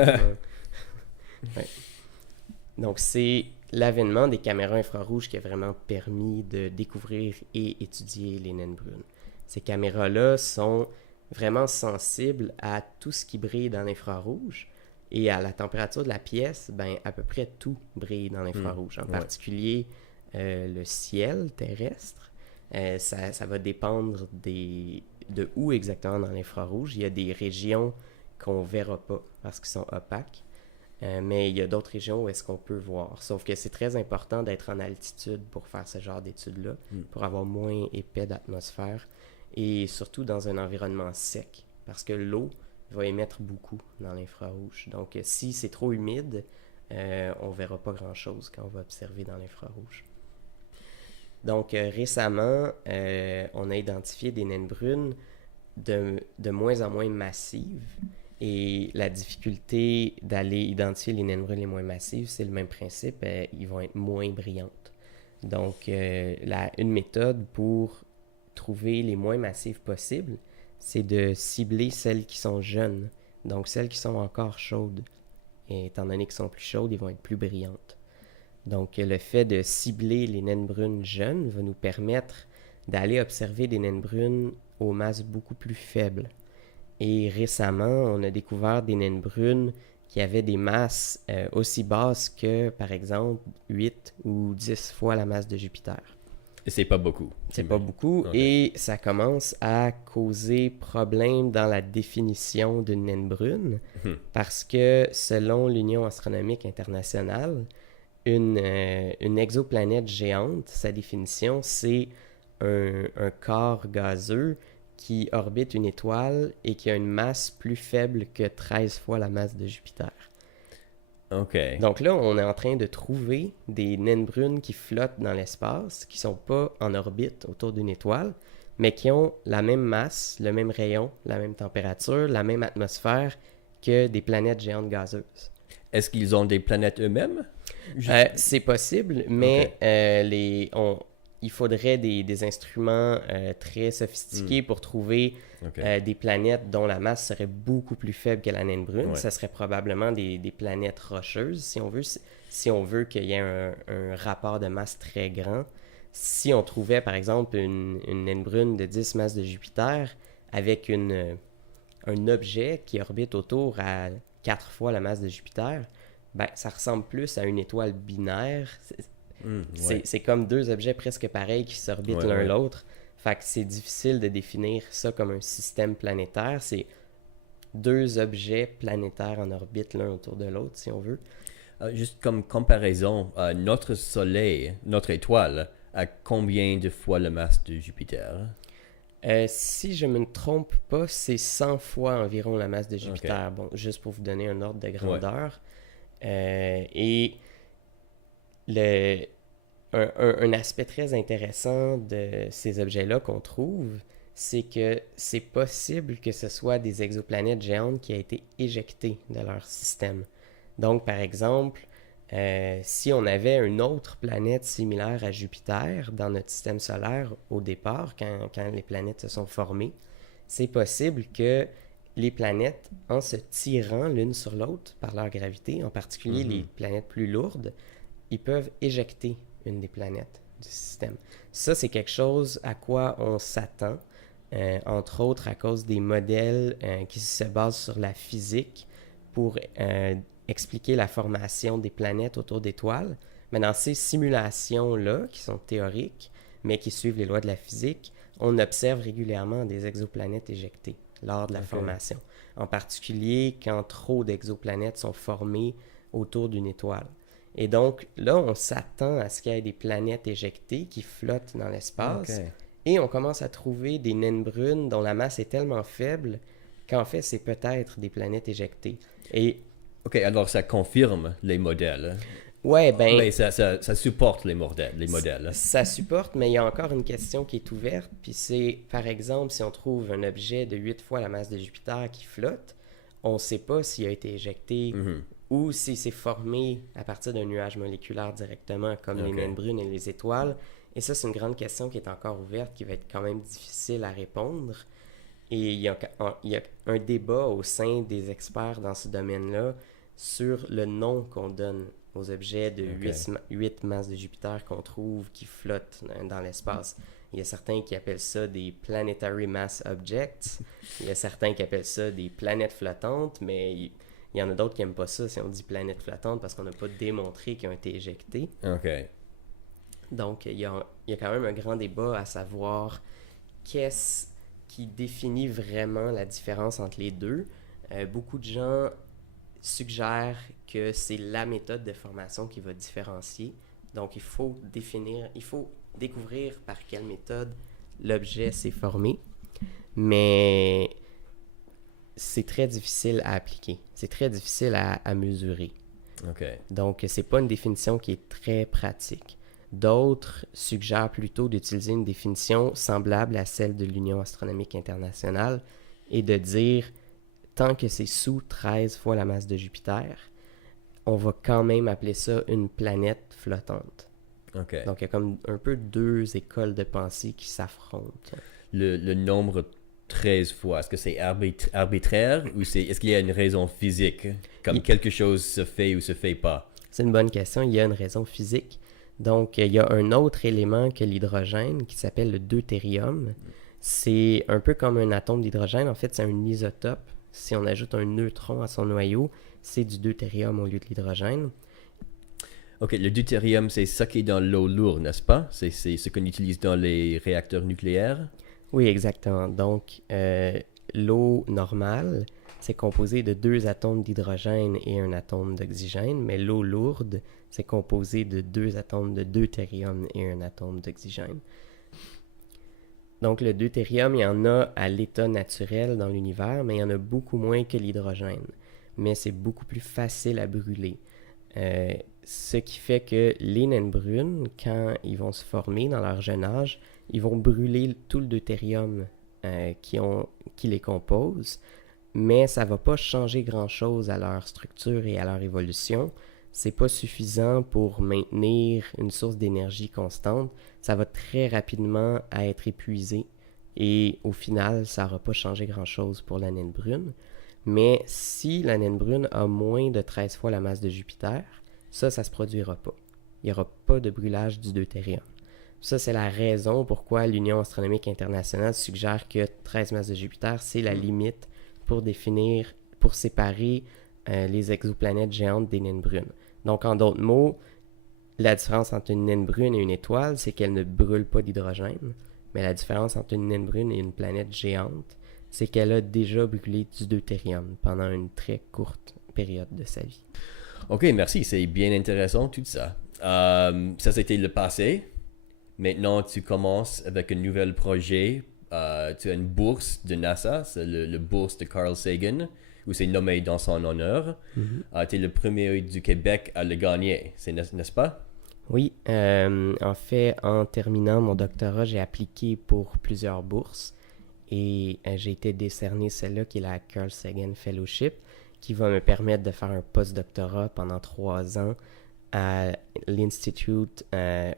Donc, c'est l'avènement des caméras infrarouges qui a vraiment permis de découvrir et étudier les naines brunes. Ces caméras-là sont vraiment sensibles à tout ce qui brille dans l'infrarouge. Et à la température de la pièce, à peu près tout brille dans l'infrarouge. En particulier... le ciel terrestre, ça va dépendre de où exactement dans l'infrarouge. Il y a des régions qu'on ne verra pas parce qu'elles sont opaques, mais il y a d'autres régions où est-ce qu'on peut voir. Sauf que c'est très important d'être en altitude pour faire ce genre d'études-là, pour avoir moins épais d'atmosphère et surtout dans un environnement sec parce que l'eau va émettre beaucoup dans l'infrarouge. Donc, si c'est trop humide, on ne verra pas grand-chose quand on va observer dans l'infrarouge. Donc, récemment, on a identifié des naines brunes de moins en moins massives. Et la difficulté d'aller identifier les naines brunes les moins massives, c'est le même principe. Ils vont être moins brillantes. Donc, une méthode pour trouver les moins massives possibles, c'est de cibler celles qui sont jeunes. Donc, celles qui sont encore chaudes. Et étant donné qu'elles sont plus chaudes, ils vont être plus brillantes. Donc, le fait de cibler les naines brunes jeunes va nous permettre d'aller observer des naines brunes aux masses beaucoup plus faibles. Et récemment, on a découvert des naines brunes qui avaient des masses aussi basses que, par exemple, 8 ou 10 fois la masse de Jupiter. Et c'est pas beaucoup. C'est pas beaucoup. Ok. Et ça commence à causer problème dans la définition d'une naine brune parce que selon l'Union astronomique internationale, une exoplanète géante, sa définition, c'est un corps gazeux qui orbite une étoile et qui a une masse plus faible que 13 fois la masse de Jupiter. OK. Donc là, on est en train de trouver des naines brunes qui flottent dans l'espace, qui sont pas en orbite autour d'une étoile, mais qui ont la même masse, le même rayon, la même température, la même atmosphère que des planètes géantes gazeuses. Est-ce qu'ils ont des planètes eux-mêmes? C'est possible, mais il faudrait des instruments très sophistiqués pour trouver OK. des planètes dont la masse serait beaucoup plus faible que la naine brune. Ouais. Ça serait probablement des planètes rocheuses, si on veut, si on veut qu'il y ait un rapport de masse très grand. Si on trouvait, par exemple, une naine brune de 10 masses de Jupiter avec un objet qui orbite autour à 4 fois la masse de Jupiter, ben, ça ressemble plus à une étoile binaire. Ouais. C'est comme deux objets presque pareils qui s'orbitent l'un Ouais. l'autre. Fait que c'est difficile de définir ça comme un système planétaire. C'est deux objets planétaires en orbite l'un autour de l'autre, si on veut. Juste comme comparaison, notre Soleil, notre étoile, a combien de fois la masse de Jupiter? Si je me trompe pas, c'est 100 fois environ la masse de Jupiter. Ok. Bon, juste pour vous donner un ordre de grandeur. Et un aspect très intéressant de ces objets-là qu'on trouve, c'est que c'est possible que ce soit des exoplanètes géantes qui aient été éjectées de leur système. Donc, par exemple, si on avait une autre planète similaire à Jupiter dans notre système solaire au départ, quand les planètes se sont formées, c'est possible que les planètes, en se tirant l'une sur l'autre par leur gravité, en particulier les planètes plus lourdes, ils peuvent éjecter une des planètes du système. Ça, c'est quelque chose à quoi on s'attend, entre autres à cause des modèles qui se basent sur la physique pour expliquer la formation des planètes autour d'étoiles. Mais dans ces simulations-là, qui sont théoriques, mais qui suivent les lois de la physique, on observe régulièrement des exoplanètes éjectées lors de la formation. En particulier quand trop d'exoplanètes sont formées autour d'une étoile. Et donc, là, on s'attend à ce qu'il y ait des planètes éjectées qui flottent dans l'espace. Ok. Et on commence à trouver des naines brunes dont la masse est tellement faible qu'en fait, c'est peut-être des planètes éjectées. Et OK, alors ça confirme les modèles. ouais, ben, Mais ça supporte les modèles. ça supporte, mais il y a encore une question qui est ouverte. Puis c'est, par exemple, si on trouve un objet de 8 fois la masse de Jupiter qui flotte, on ne sait pas s'il a été éjecté ou s'il s'est formé à partir d'un nuage moléculaire directement, comme les naines brunes et les étoiles. Et ça, c'est une grande question qui est encore ouverte, qui va être quand même difficile à répondre. Et il y a un débat au sein des experts dans ce domaine-là sur le nom qu'on donne aux objets de 8 masses de Jupiter qu'on trouve qui flottent dans l'espace. Il y a certains qui appellent ça des Planetary Mass Objects. Il y a certains qui appellent ça des planètes flottantes, mais il y en a d'autres qui n'aiment pas ça si on dit planète flottante parce qu'on n'a pas démontré qu'ils ont été éjectés. OK. Donc, il y a quand même un grand débat à savoir qu'est-ce qui définit vraiment la différence entre les deux. Beaucoup de gens suggèrent que c'est la méthode de formation qui va différencier. Donc, il faut découvrir par quelle méthode l'objet s'est formé. Mais c'est très difficile à appliquer. C'est très difficile à mesurer. OK. Donc, c'est pas une définition qui est très pratique. D'autres suggèrent plutôt d'utiliser une définition semblable à celle de l'Union astronomique internationale et de dire, tant que c'est sous 13 fois la masse de Jupiter, on va quand même appeler ça une planète flottante. OK. Donc, il y a comme un peu deux écoles de pensée qui s'affrontent. Le nombre 13 fois, est-ce que c'est arbitraire ou est-ce qu'il y a une raison physique, comme quelque chose se fait ou se fait pas? C'est une bonne question. Il y a une raison physique. Donc, il y a un autre élément que l'hydrogène qui s'appelle le deutérium. C'est un peu comme un atome d'hydrogène. En fait, c'est un isotope. Si on ajoute un neutron à son noyau, c'est du deutérium au lieu de l'hydrogène. Ok, le deutérium, c'est ça qui est dans l'eau lourde, n'est-ce pas? C'est ce qu'on utilise dans les réacteurs nucléaires. Oui, exactement. Donc, l'eau normale, c'est composé de 2 atomes d'hydrogène et un atome d'oxygène, mais l'eau lourde, c'est composé de 2 atomes de deutérium et un atome d'oxygène. Donc, le deutérium, il y en a à l'état naturel dans l'univers, mais il y en a beaucoup moins que l'hydrogène. Mais c'est beaucoup plus facile à brûler. Ce qui fait que les naines brunes, quand ils vont se former dans leur jeune âge, ils vont brûler tout le deutérium qui les compose, mais ça ne va pas changer grand-chose à leur structure et à leur évolution. C'est pas suffisant pour maintenir une source d'énergie constante. Ça va très rapidement être épuisé et au final, ça n'aura pas changé grand-chose pour la naine brune. Mais si la naine brune a moins de 13 fois la masse de Jupiter, ça ne se produira pas. Il n'y aura pas de brûlage du deutérium. Ça, c'est la raison pourquoi l'Union astronomique internationale suggère que 13 masses de Jupiter, c'est la limite pour séparer les exoplanètes géantes des naines brunes. Donc, en d'autres mots, la différence entre une naine brune et une étoile, c'est qu'elle ne brûle pas d'hydrogène. Mais la différence entre une naine brune et une planète géante, c'est qu'elle a déjà brûlé du deutérium pendant une très courte période de sa vie. Ok, merci, c'est bien intéressant tout ça. Ça, c'était le passé. Maintenant, tu commences avec un nouvel projet. Tu as une bourse de NASA, c'est le bourse de Carl Sagan, où c'est nommé dans son honneur. Tu es le premier du Québec à le gagner, n'est-ce pas? Oui, en fait, en terminant mon doctorat, j'ai appliqué pour plusieurs bourses et j'ai été décerné celle-là qui est la Carl Sagan Fellowship, qui va me permettre de faire un post-doctorat pendant 3 ans à l'Institute,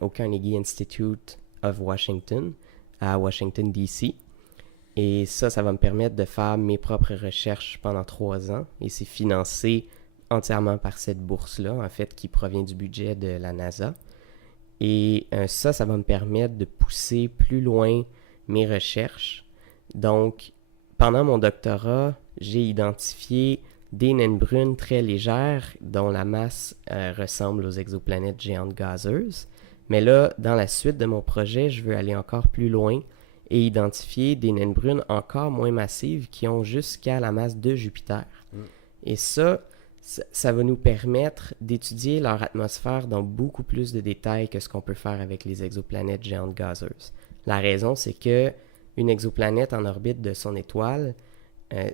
au Carnegie Institute of Washington, à Washington, D.C. Et ça va me permettre de faire mes propres recherches pendant 3 ans. Et c'est financé entièrement par cette bourse-là, en fait, qui provient du budget de la NASA. Et ça va me permettre de pousser plus loin mes recherches. Donc, pendant mon doctorat, j'ai identifié des naines brunes très légères dont la masse ressemble aux exoplanètes géantes gazeuses. Mais là, dans la suite de mon projet, je veux aller encore plus loin et identifier des naines brunes encore moins massives qui ont jusqu'à la masse de Jupiter. Et ça va nous permettre d'étudier leur atmosphère dans beaucoup plus de détails que ce qu'on peut faire avec les exoplanètes géantes gazeuses. La raison, c'est que une exoplanète en orbite de son étoile,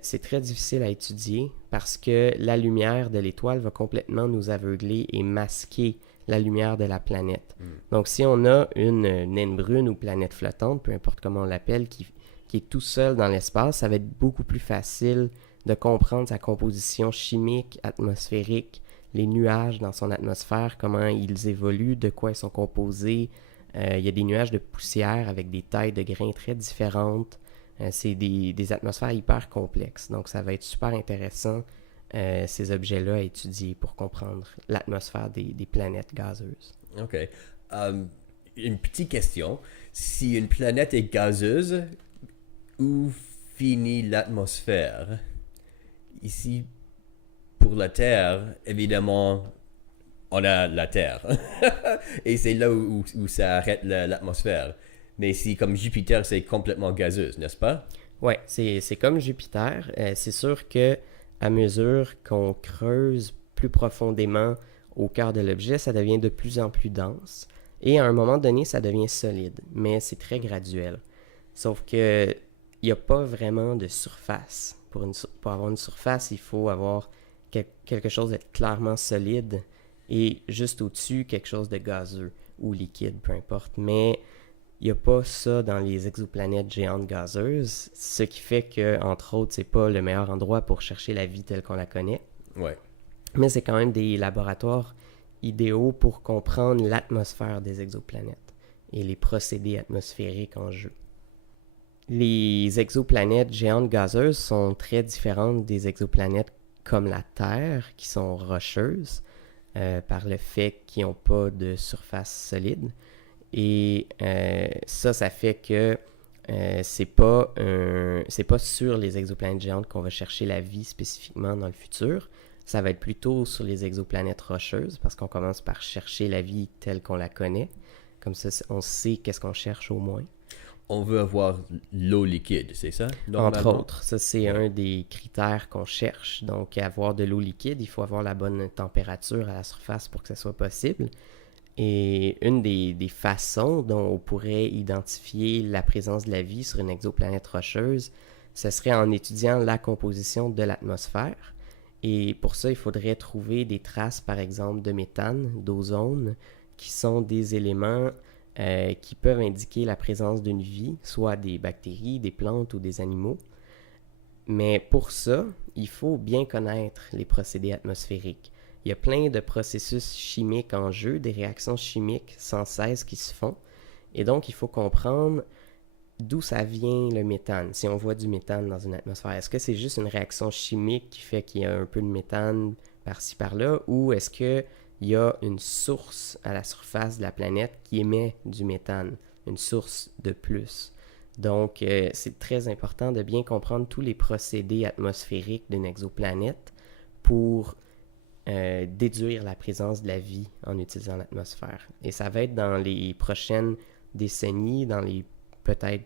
c'est très difficile à étudier parce que la lumière de l'étoile va complètement nous aveugler et masquer la lumière de la planète. Donc, si on a une naine brune ou planète flottante, peu importe comment on l'appelle, qui est tout seul dans l'espace, ça va être beaucoup plus facile de comprendre sa composition chimique, atmosphérique, les nuages dans son atmosphère, comment ils évoluent, de quoi ils sont composés. Il y a des nuages de poussière avec des tailles de grains très différentes. C'est des atmosphères hyper complexes. Donc, ça va être super intéressant, ces objets-là, à étudier pour comprendre l'atmosphère des planètes gazeuses. OK. Une petite question. Si une planète est gazeuse, où finit l'atmosphère? Ici, pour la Terre, évidemment, on a la Terre. Et c'est là où ça arrête l'atmosphère. Mais si, comme Jupiter, c'est complètement gazeuse, n'est-ce pas? Ouais, c'est comme Jupiter. C'est sûr que à mesure qu'on creuse plus profondément au cœur de l'objet, ça devient de plus en plus dense. Et à un moment donné, ça devient solide. Mais c'est très graduel. Sauf que il n'y a pas vraiment de surface. Pour avoir une surface, il faut avoir quelque chose de clairement solide et juste au-dessus, quelque chose de gazeux ou liquide, peu importe. Mais il n'y a pas ça dans les exoplanètes géantes gazeuses, ce qui fait que, entre autres, c'est pas le meilleur endroit pour chercher la vie telle qu'on la connaît. Ouais. Mais c'est quand même des laboratoires idéaux pour comprendre l'atmosphère des exoplanètes et les procédés atmosphériques en jeu. Les exoplanètes géantes gazeuses sont très différentes des exoplanètes comme la Terre, qui sont rocheuses, par le fait qu'ils n'ont pas de surface solide. Et ça fait que c'est pas sur les exoplanètes géantes qu'on va chercher la vie spécifiquement dans le futur. ça va être plutôt sur les exoplanètes rocheuses, parce qu'on commence par chercher la vie telle qu'on la connaît. Comme ça, on sait qu'est-ce qu'on cherche au moins. On veut avoir l'eau liquide, c'est ça? Entre autres, ça c'est un des critères qu'on cherche. Donc, avoir de l'eau liquide, il faut avoir la bonne température à la surface pour que ça soit possible. Et une des façons dont on pourrait identifier la présence de la vie sur une exoplanète rocheuse, ce serait en étudiant la composition de l'atmosphère. Et pour ça, il faudrait trouver des traces, par exemple, de méthane, d'ozone, qui sont des éléments qui peuvent indiquer la présence d'une vie, soit des bactéries, des plantes ou des animaux. Mais pour ça, il faut bien connaître les procédés atmosphériques. Il y a plein de processus chimiques en jeu, des réactions chimiques sans cesse qui se font. Et donc, il faut comprendre d'où ça vient le méthane. Si on voit du méthane dans une atmosphère, est-ce que c'est juste une réaction chimique qui fait qu'il y a un peu de méthane par-ci par-là, ou est-ce qu'il y a une source à la surface de la planète qui émet du méthane, une source de plus? Donc, c'est très important de bien comprendre tous les procédés atmosphériques d'une exoplanète pour déduire la présence de la vie en utilisant l'atmosphère. Et ça va être dans les prochaines décennies, dans les peut-être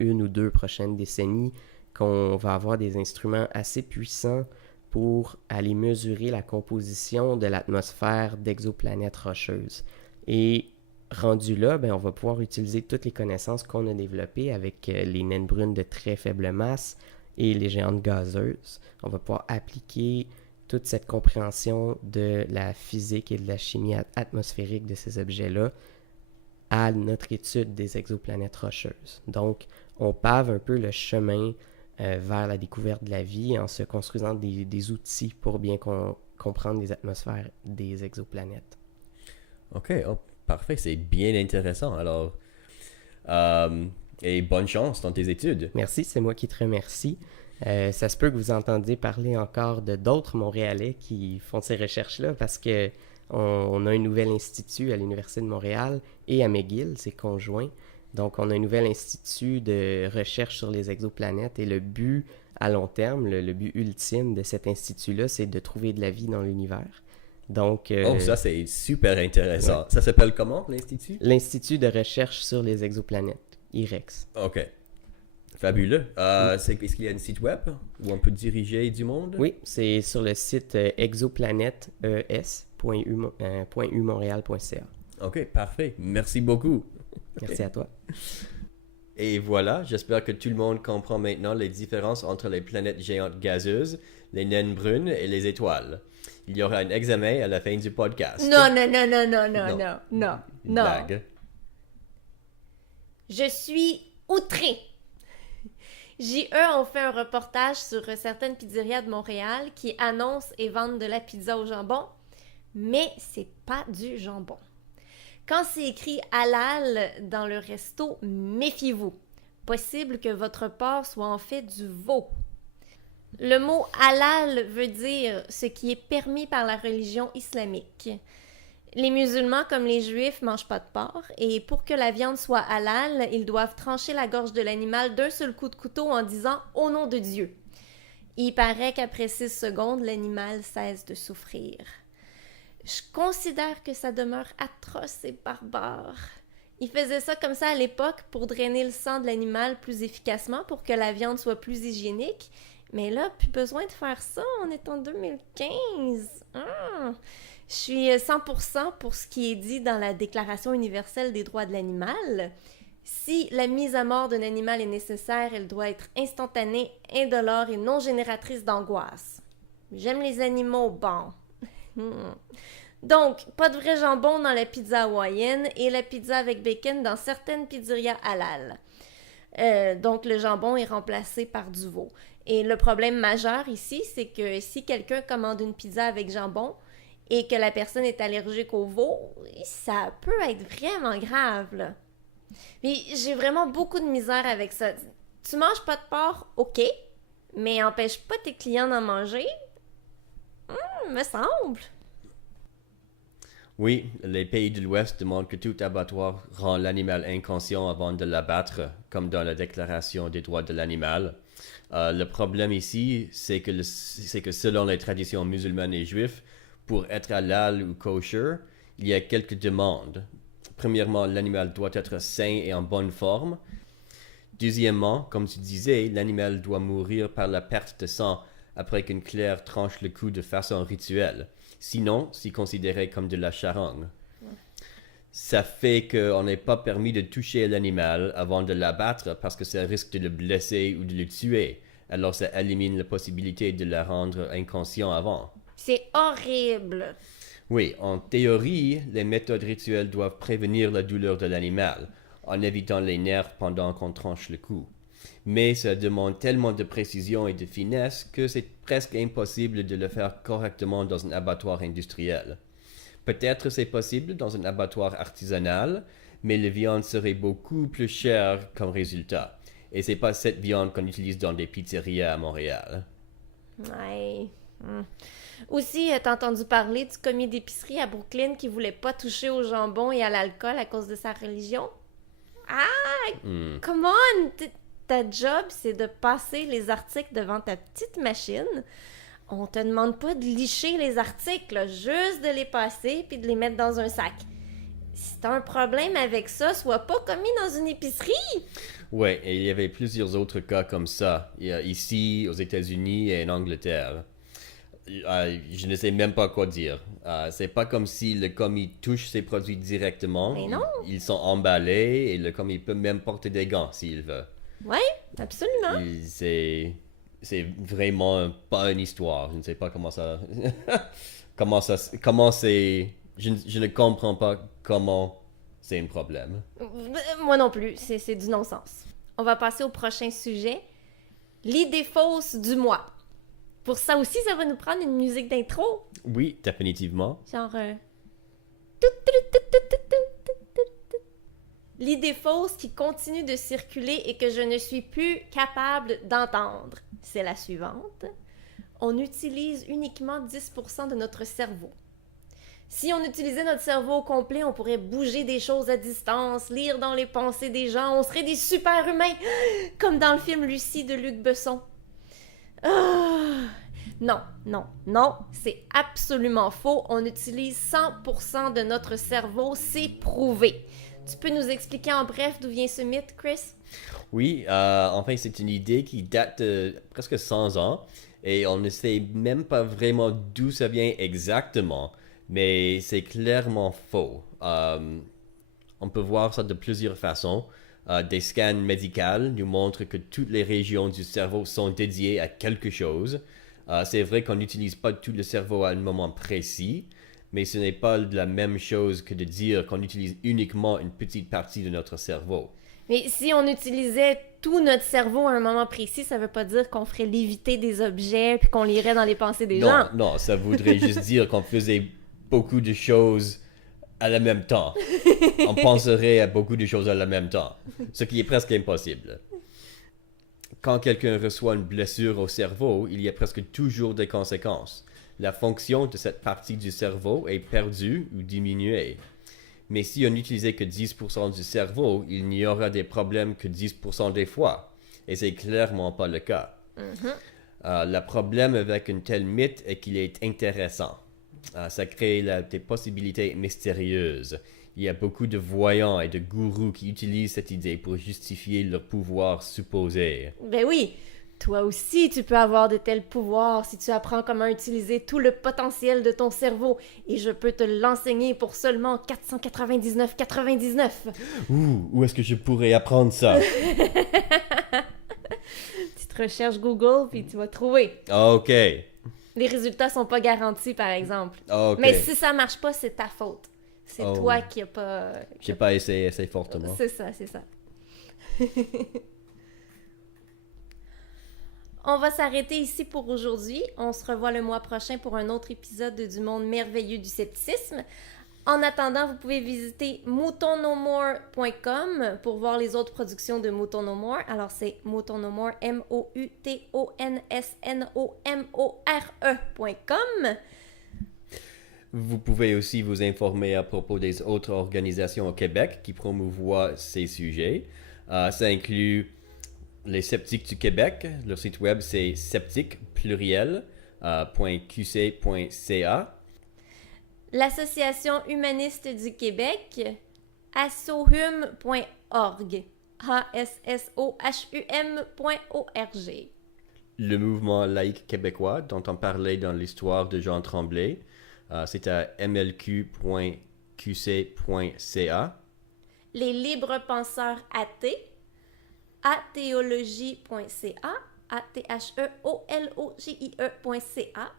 une ou deux prochaines décennies, qu'on va avoir des instruments assez puissants pour aller mesurer la composition de l'atmosphère d'exoplanètes rocheuses. Et rendu là, on va pouvoir utiliser toutes les connaissances qu'on a développées avec les naines brunes de très faible masse et les géantes gazeuses. On va pouvoir appliquer toute cette compréhension de la physique et de la chimie atmosphérique de ces objets-là à notre étude des exoplanètes rocheuses. Donc, on pave un peu le chemin vers la découverte de la vie en se construisant des outils pour bien comprendre les atmosphères des exoplanètes. OK, parfait, c'est bien intéressant. Alors, et bonne chance dans tes études. Merci, c'est moi qui te remercie. Ça se peut que vous entendiez parler encore de d'autres Montréalais qui font ces recherches-là parce que on a un nouvel institut à l'Université de Montréal et à McGill, c'est conjoint. Donc, on a un nouvel institut de recherche sur les exoplanètes et le but à long terme, le but ultime de cet institut-là, c'est de trouver de la vie dans l'univers. Donc, ça c'est super intéressant. Ouais. Ça s'appelle comment, l'Institut? L'Institut de recherche sur les exoplanètes, IREX. OK. Fabuleux. Est-ce qu'il y a un site web où on peut diriger du monde? Oui, c'est sur le site exoplanètes.umontréal.ca. OK, parfait. Merci beaucoup. Merci à toi. Et voilà, j'espère que tout le monde comprend maintenant les différences entre les planètes géantes gazeuses, les naines brunes et les étoiles. Il y aura un examen à la fin du podcast. Non. Blague. Je suis outrée. JE ont fait un reportage sur certaines pizzerias de Montréal qui annoncent et vendent de la pizza au jambon, mais c'est pas du jambon. Quand c'est écrit halal dans le resto, méfiez-vous. Possible que votre porc soit en fait du veau. Le mot halal veut dire ce qui est permis par la religion islamique. Les musulmans comme les juifs mangent pas de porc et pour que la viande soit halal, ils doivent trancher la gorge de l'animal d'un seul coup de couteau en disant « Au nom de Dieu ». Il paraît qu'après 6 secondes, l'animal cesse de souffrir. Je considère que ça demeure atroce et barbare. Ils faisaient ça comme ça à l'époque pour drainer le sang de l'animal plus efficacement pour que la viande soit plus hygiénique. Mais là, plus besoin de faire ça, on est en 2015. Je suis 100% pour ce qui est dit dans la Déclaration universelle des droits de l'animal. Si la mise à mort d'un animal est nécessaire, elle doit être instantanée, indolore et non génératrice d'angoisse. J'aime les animaux, bon. Donc, pas de vrai jambon dans la pizza hawaïenne et la pizza avec bacon dans certaines pizzerias halal. Donc, le jambon est remplacé par du veau. Et le problème majeur ici, c'est que si quelqu'un commande une pizza avec jambon et que la personne est allergique au veau, ça peut être vraiment grave, là. Puis, j'ai vraiment beaucoup de misère avec ça. Tu manges pas de porc, ok, mais empêche pas tes clients d'en manger, me semble. Oui, les pays de l'Ouest demandent que tout abattoir rend l'animal inconscient avant de l'abattre, comme dans la Déclaration des droits de l'animal. Le problème ici, c'est que selon les traditions musulmanes et juives, pour être halal ou kosher, il y a quelques demandes. Premièrement, l'animal doit être sain et en bonne forme. Deuxièmement, comme tu disais, l'animal doit mourir par la perte de sang après qu'une clerc tranche le cou de façon rituelle. Sinon, c'est considéré comme de la charogne. Ça fait qu'on n'est pas permis de toucher l'animal avant de l'abattre parce que ça risque de le blesser ou de le tuer. Alors ça élimine la possibilité de la rendre inconscient avant. C'est horrible. Oui, en théorie, les méthodes rituelles doivent prévenir la douleur de l'animal, en évitant les nerfs pendant qu'on tranche le cou. Mais ça demande tellement de précision et de finesse que c'est presque impossible de le faire correctement dans un abattoir industriel. Peut-être c'est possible dans un abattoir artisanal, mais la viande serait beaucoup plus chère comme résultat. Et c'est pas cette viande qu'on utilise dans des pizzerias à Montréal. Ouais. Aussi, t'as entendu parler du commis d'épicerie à Brooklyn qui voulait pas toucher au jambon et à l'alcool à cause de sa religion? Ah! Come on! Ta job, c'est de passer les articles devant ta petite machine. On te demande pas de licher les articles, là, juste de les passer puis de les mettre dans un sac. Si t'as un problème avec ça, sois pas commis dans une épicerie! Ouais, et il y avait plusieurs autres cas comme ça, ici, aux États-Unis et en Angleterre. Je ne sais même pas quoi dire. C'est pas comme si le commis touche ses produits directement. Mais non! Ils sont emballés et le commis peut même porter des gants s'il veut. Ouais, absolument. C'est vraiment pas une histoire. Je ne sais pas comment ça... comment c'est... Je ne comprends pas comment c'est un problème. Moi non plus, c'est du non-sens. On va passer au prochain sujet. L'idée fausse du mois. Pour ça aussi, ça va nous prendre une musique d'intro. Oui, définitivement. Genre... L'idée fausse qui continue de circuler et que je ne suis plus capable d'entendre, c'est la suivante. On utilise uniquement 10% de notre cerveau. Si on utilisait notre cerveau au complet, on pourrait bouger des choses à distance, lire dans les pensées des gens, on serait des super-humains, comme dans le film Lucie de Luc Besson. Non, c'est absolument faux. On utilise 100% de notre cerveau, c'est prouvé. Tu peux nous expliquer en bref d'où vient ce mythe, Chris? Oui, enfin, c'est une idée qui date de presque 100 ans et on ne sait même pas vraiment d'où ça vient exactement, mais c'est clairement faux. On peut voir ça de plusieurs façons. Des scans médicaux nous montrent que toutes les régions du cerveau sont dédiées à quelque chose. C'est vrai qu'on n'utilise pas tout le cerveau à un moment précis, mais ce n'est pas la même chose que de dire qu'on utilise uniquement une petite partie de notre cerveau. Mais si on utilisait tout notre cerveau à un moment précis, ça veut pas dire qu'on ferait léviter des objets puis qu'on lirait dans les pensées des gens. Non, ça voudrait juste dire qu'on faisait beaucoup de choses à la même temps. On penserait à beaucoup de choses à la même temps, ce qui est presque impossible. Quand quelqu'un reçoit une blessure au cerveau, il y a presque toujours des conséquences. La fonction de cette partie du cerveau est perdue ou diminuée. Mais si on n'utilisait que 10% du cerveau, il n'y aura des problèmes que 10% des fois. Et c'est clairement pas le cas. Le problème avec un tel mythe est qu'il est intéressant. Ça crée des possibilités mystérieuses. Il y a beaucoup de voyants et de gourous qui utilisent cette idée pour justifier leur pouvoir supposé. Ben oui, toi aussi tu peux avoir de tels pouvoirs si tu apprends comment utiliser tout le potentiel de ton cerveau. Et je peux te l'enseigner pour seulement 499,99. Où est-ce que je pourrais apprendre ça? Petite recherche Google puis tu vas trouver. Ok. Les résultats sont pas garantis, par exemple. Ok. Mais si ça marche pas, c'est ta faute. C'est Oh. toi qui a pas... J'ai pas essayé assez fortement. C'est ça. On va s'arrêter ici pour aujourd'hui. On se revoit le mois prochain pour un autre épisode du monde merveilleux du scepticisme. En attendant, vous pouvez visiter moutonnomore.com pour voir les autres productions de Mouton No More. Alors, c'est Mouton No More, MOUTONSNOMORE.com. Vous pouvez aussi vous informer à propos des autres organisations au Québec qui promouvoient ces sujets. Ça inclut les Sceptiques du Québec. Leur site web, c'est sceptique.qc.ca. L'Association humaniste du Québec, assohum.org. ASSOHUM.org. Le mouvement laïque québécois dont on parlait dans l'histoire de Jean Tremblay, c'est à mlq.qc.ca. Les libres penseurs athées, athéologie.ca, ATHEOLOGIE.ca.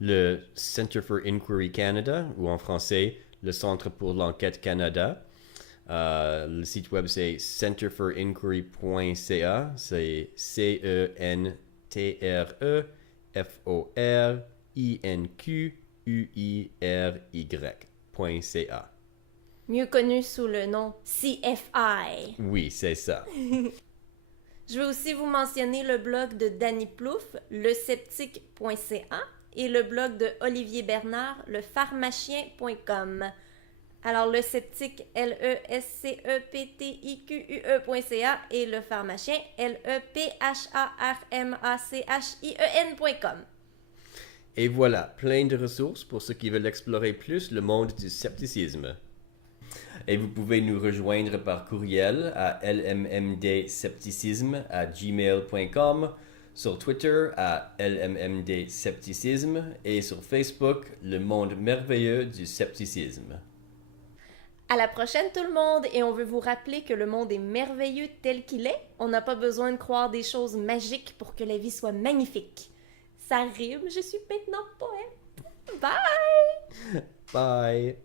Le Center for Inquiry Canada, ou en français, le Centre pour l'Enquête Canada. Le site web, c'est centerforinquiry.ca. C'est CENTREFORINQUIRY.ca. Mieux connu sous le nom CFI. Oui, c'est ça. Je vais aussi vous mentionner le blog de Danny Plouffe, lesceptique.ca, et le blog de Olivier Bernard, lepharmacien.com. Alors, le sceptique, LESCEPTIQUE.ca et le pharmacien, LEPHARMACHIEN.com. Et voilà, plein de ressources pour ceux qui veulent explorer plus le monde du scepticisme. Et vous pouvez nous rejoindre par courriel à lmmdscepticisme@gmail.com, sur Twitter à lmmdscepticisme et sur Facebook, le monde merveilleux du scepticisme. À la prochaine tout le monde, et on veut vous rappeler que le monde est merveilleux tel qu'il est. On n'a pas besoin de croire des choses magiques pour que la vie soit magnifique. Ça rime, je suis maintenant poète. Bye! Bye!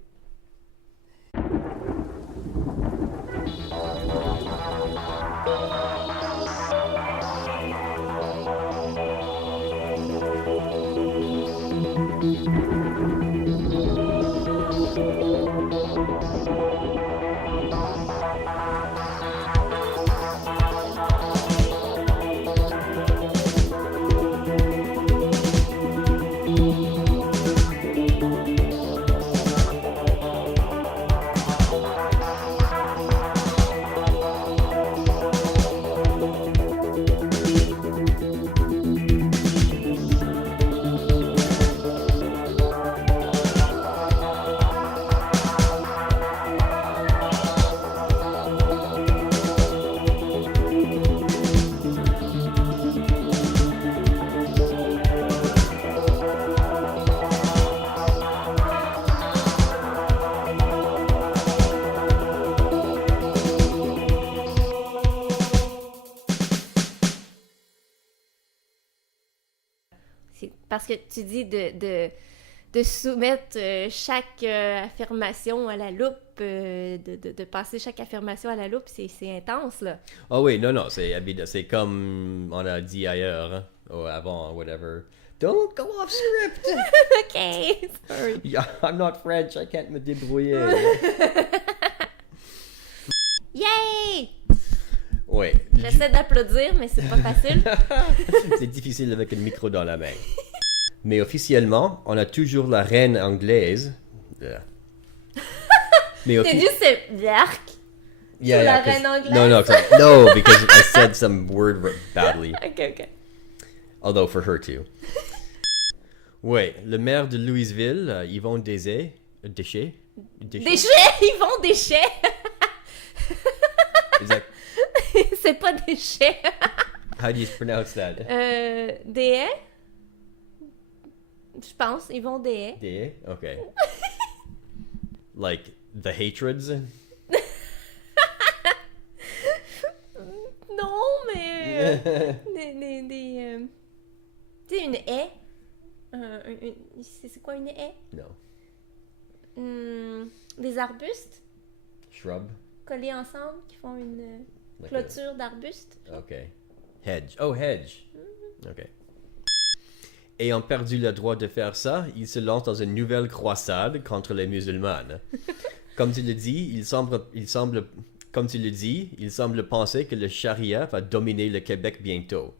Parce que tu dis de soumettre chaque affirmation à la loupe, de passer chaque affirmation à la loupe, c'est intense, là. Oh oui, non, c'est comme on a dit ailleurs, hein, ou avant, whatever. Don't go off script! OK, sorry. Yeah, I'm not French, I can't me débrouiller. Yay! Oui. J'essaie d'applaudir, mais c'est pas facile. C'est difficile avec le micro dans la main. Mais officiellement, on a toujours la reine anglaise. Mais T'as dit c'est Blark? Yeah, la reine anglaise? No, because I said some word badly. OK. Although for her too. Ouais, le maire de Louisville, Yvon Déchet. Déchets? Yvon Déchets! Is that... C'est pas déchets. How do you pronounce that? Des? Je pense, Yvon Des. Des? Okay. Like the hatreds? Non, mais... tu sais, une haie. C'est quoi une haie? No. Des arbustes Shrub? collés ensemble qui font une Like clôture d'arbustes. Okay. Hedge. Oh, hedge. Okay. Ayant perdu le droit de faire ça, il se lance dans une nouvelle croisade contre les musulmanes. Comme tu le dis, il semble penser que le charia va dominer le Québec bientôt.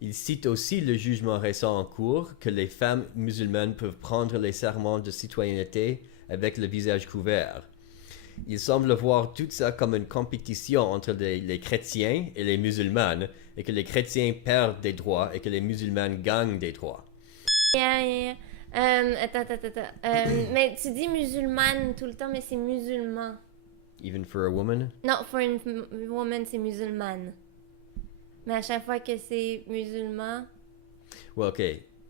Il cite aussi le jugement récent en cours que les femmes musulmanes peuvent prendre les serments de citoyenneté avec le visage couvert. Il semble voir tout ça comme une compétition entre les chrétiens et les musulmanes, et que les chrétiens perdent des droits et que les musulmanes gagnent des droits. Attends. Mais tu dis musulmane tout le temps, mais c'est musulman. Even for a woman? Non, for une woman, c'est musulmane. Mais à chaque fois que c'est musulman... Well, ok.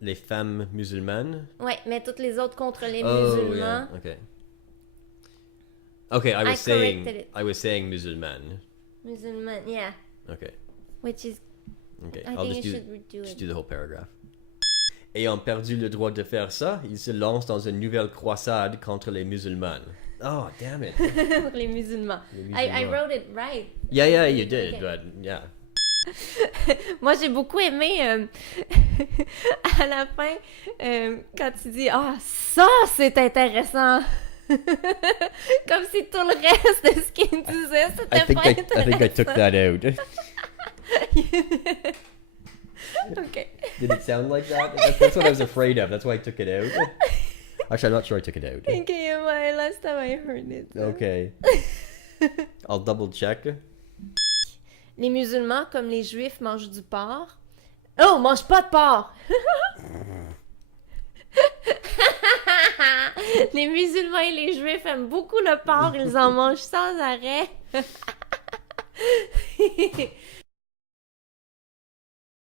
Les femmes musulmanes? Ouais, mais toutes les autres contre les Oh, musulmans. yeah. Okay. Okay, I corrected it. was saying musulman. Musulman, yeah. Okay. Which is... Okay. I I'll think just you do, should redo just it. do the whole paragraph. Ayant perdu le droit de faire ça, il se lance dans une nouvelle croisade contre les musulmanes. Oh, damn it. Pour les musulmans. Les I musulmans. wrote it right. Yeah, you did, Okay. but yeah. Moi, j'ai beaucoup aimé à la fin quand tu dis ah ça c'est intéressant. Comme si tout le reste de ce qu'il disait c'était pas intéressant. I think I took that out. Ok. Did it sound like that? That's what I was afraid of. That's why I took it out. Actually, I'm not sure I took it out. Ok, my last time I heard it. Okay. I'll double check. Les musulmans, comme les juifs, mangent du porc. Oh, mange pas de porc! Les musulmans et les juifs aiment beaucoup le porc, ils en mangent sans arrêt.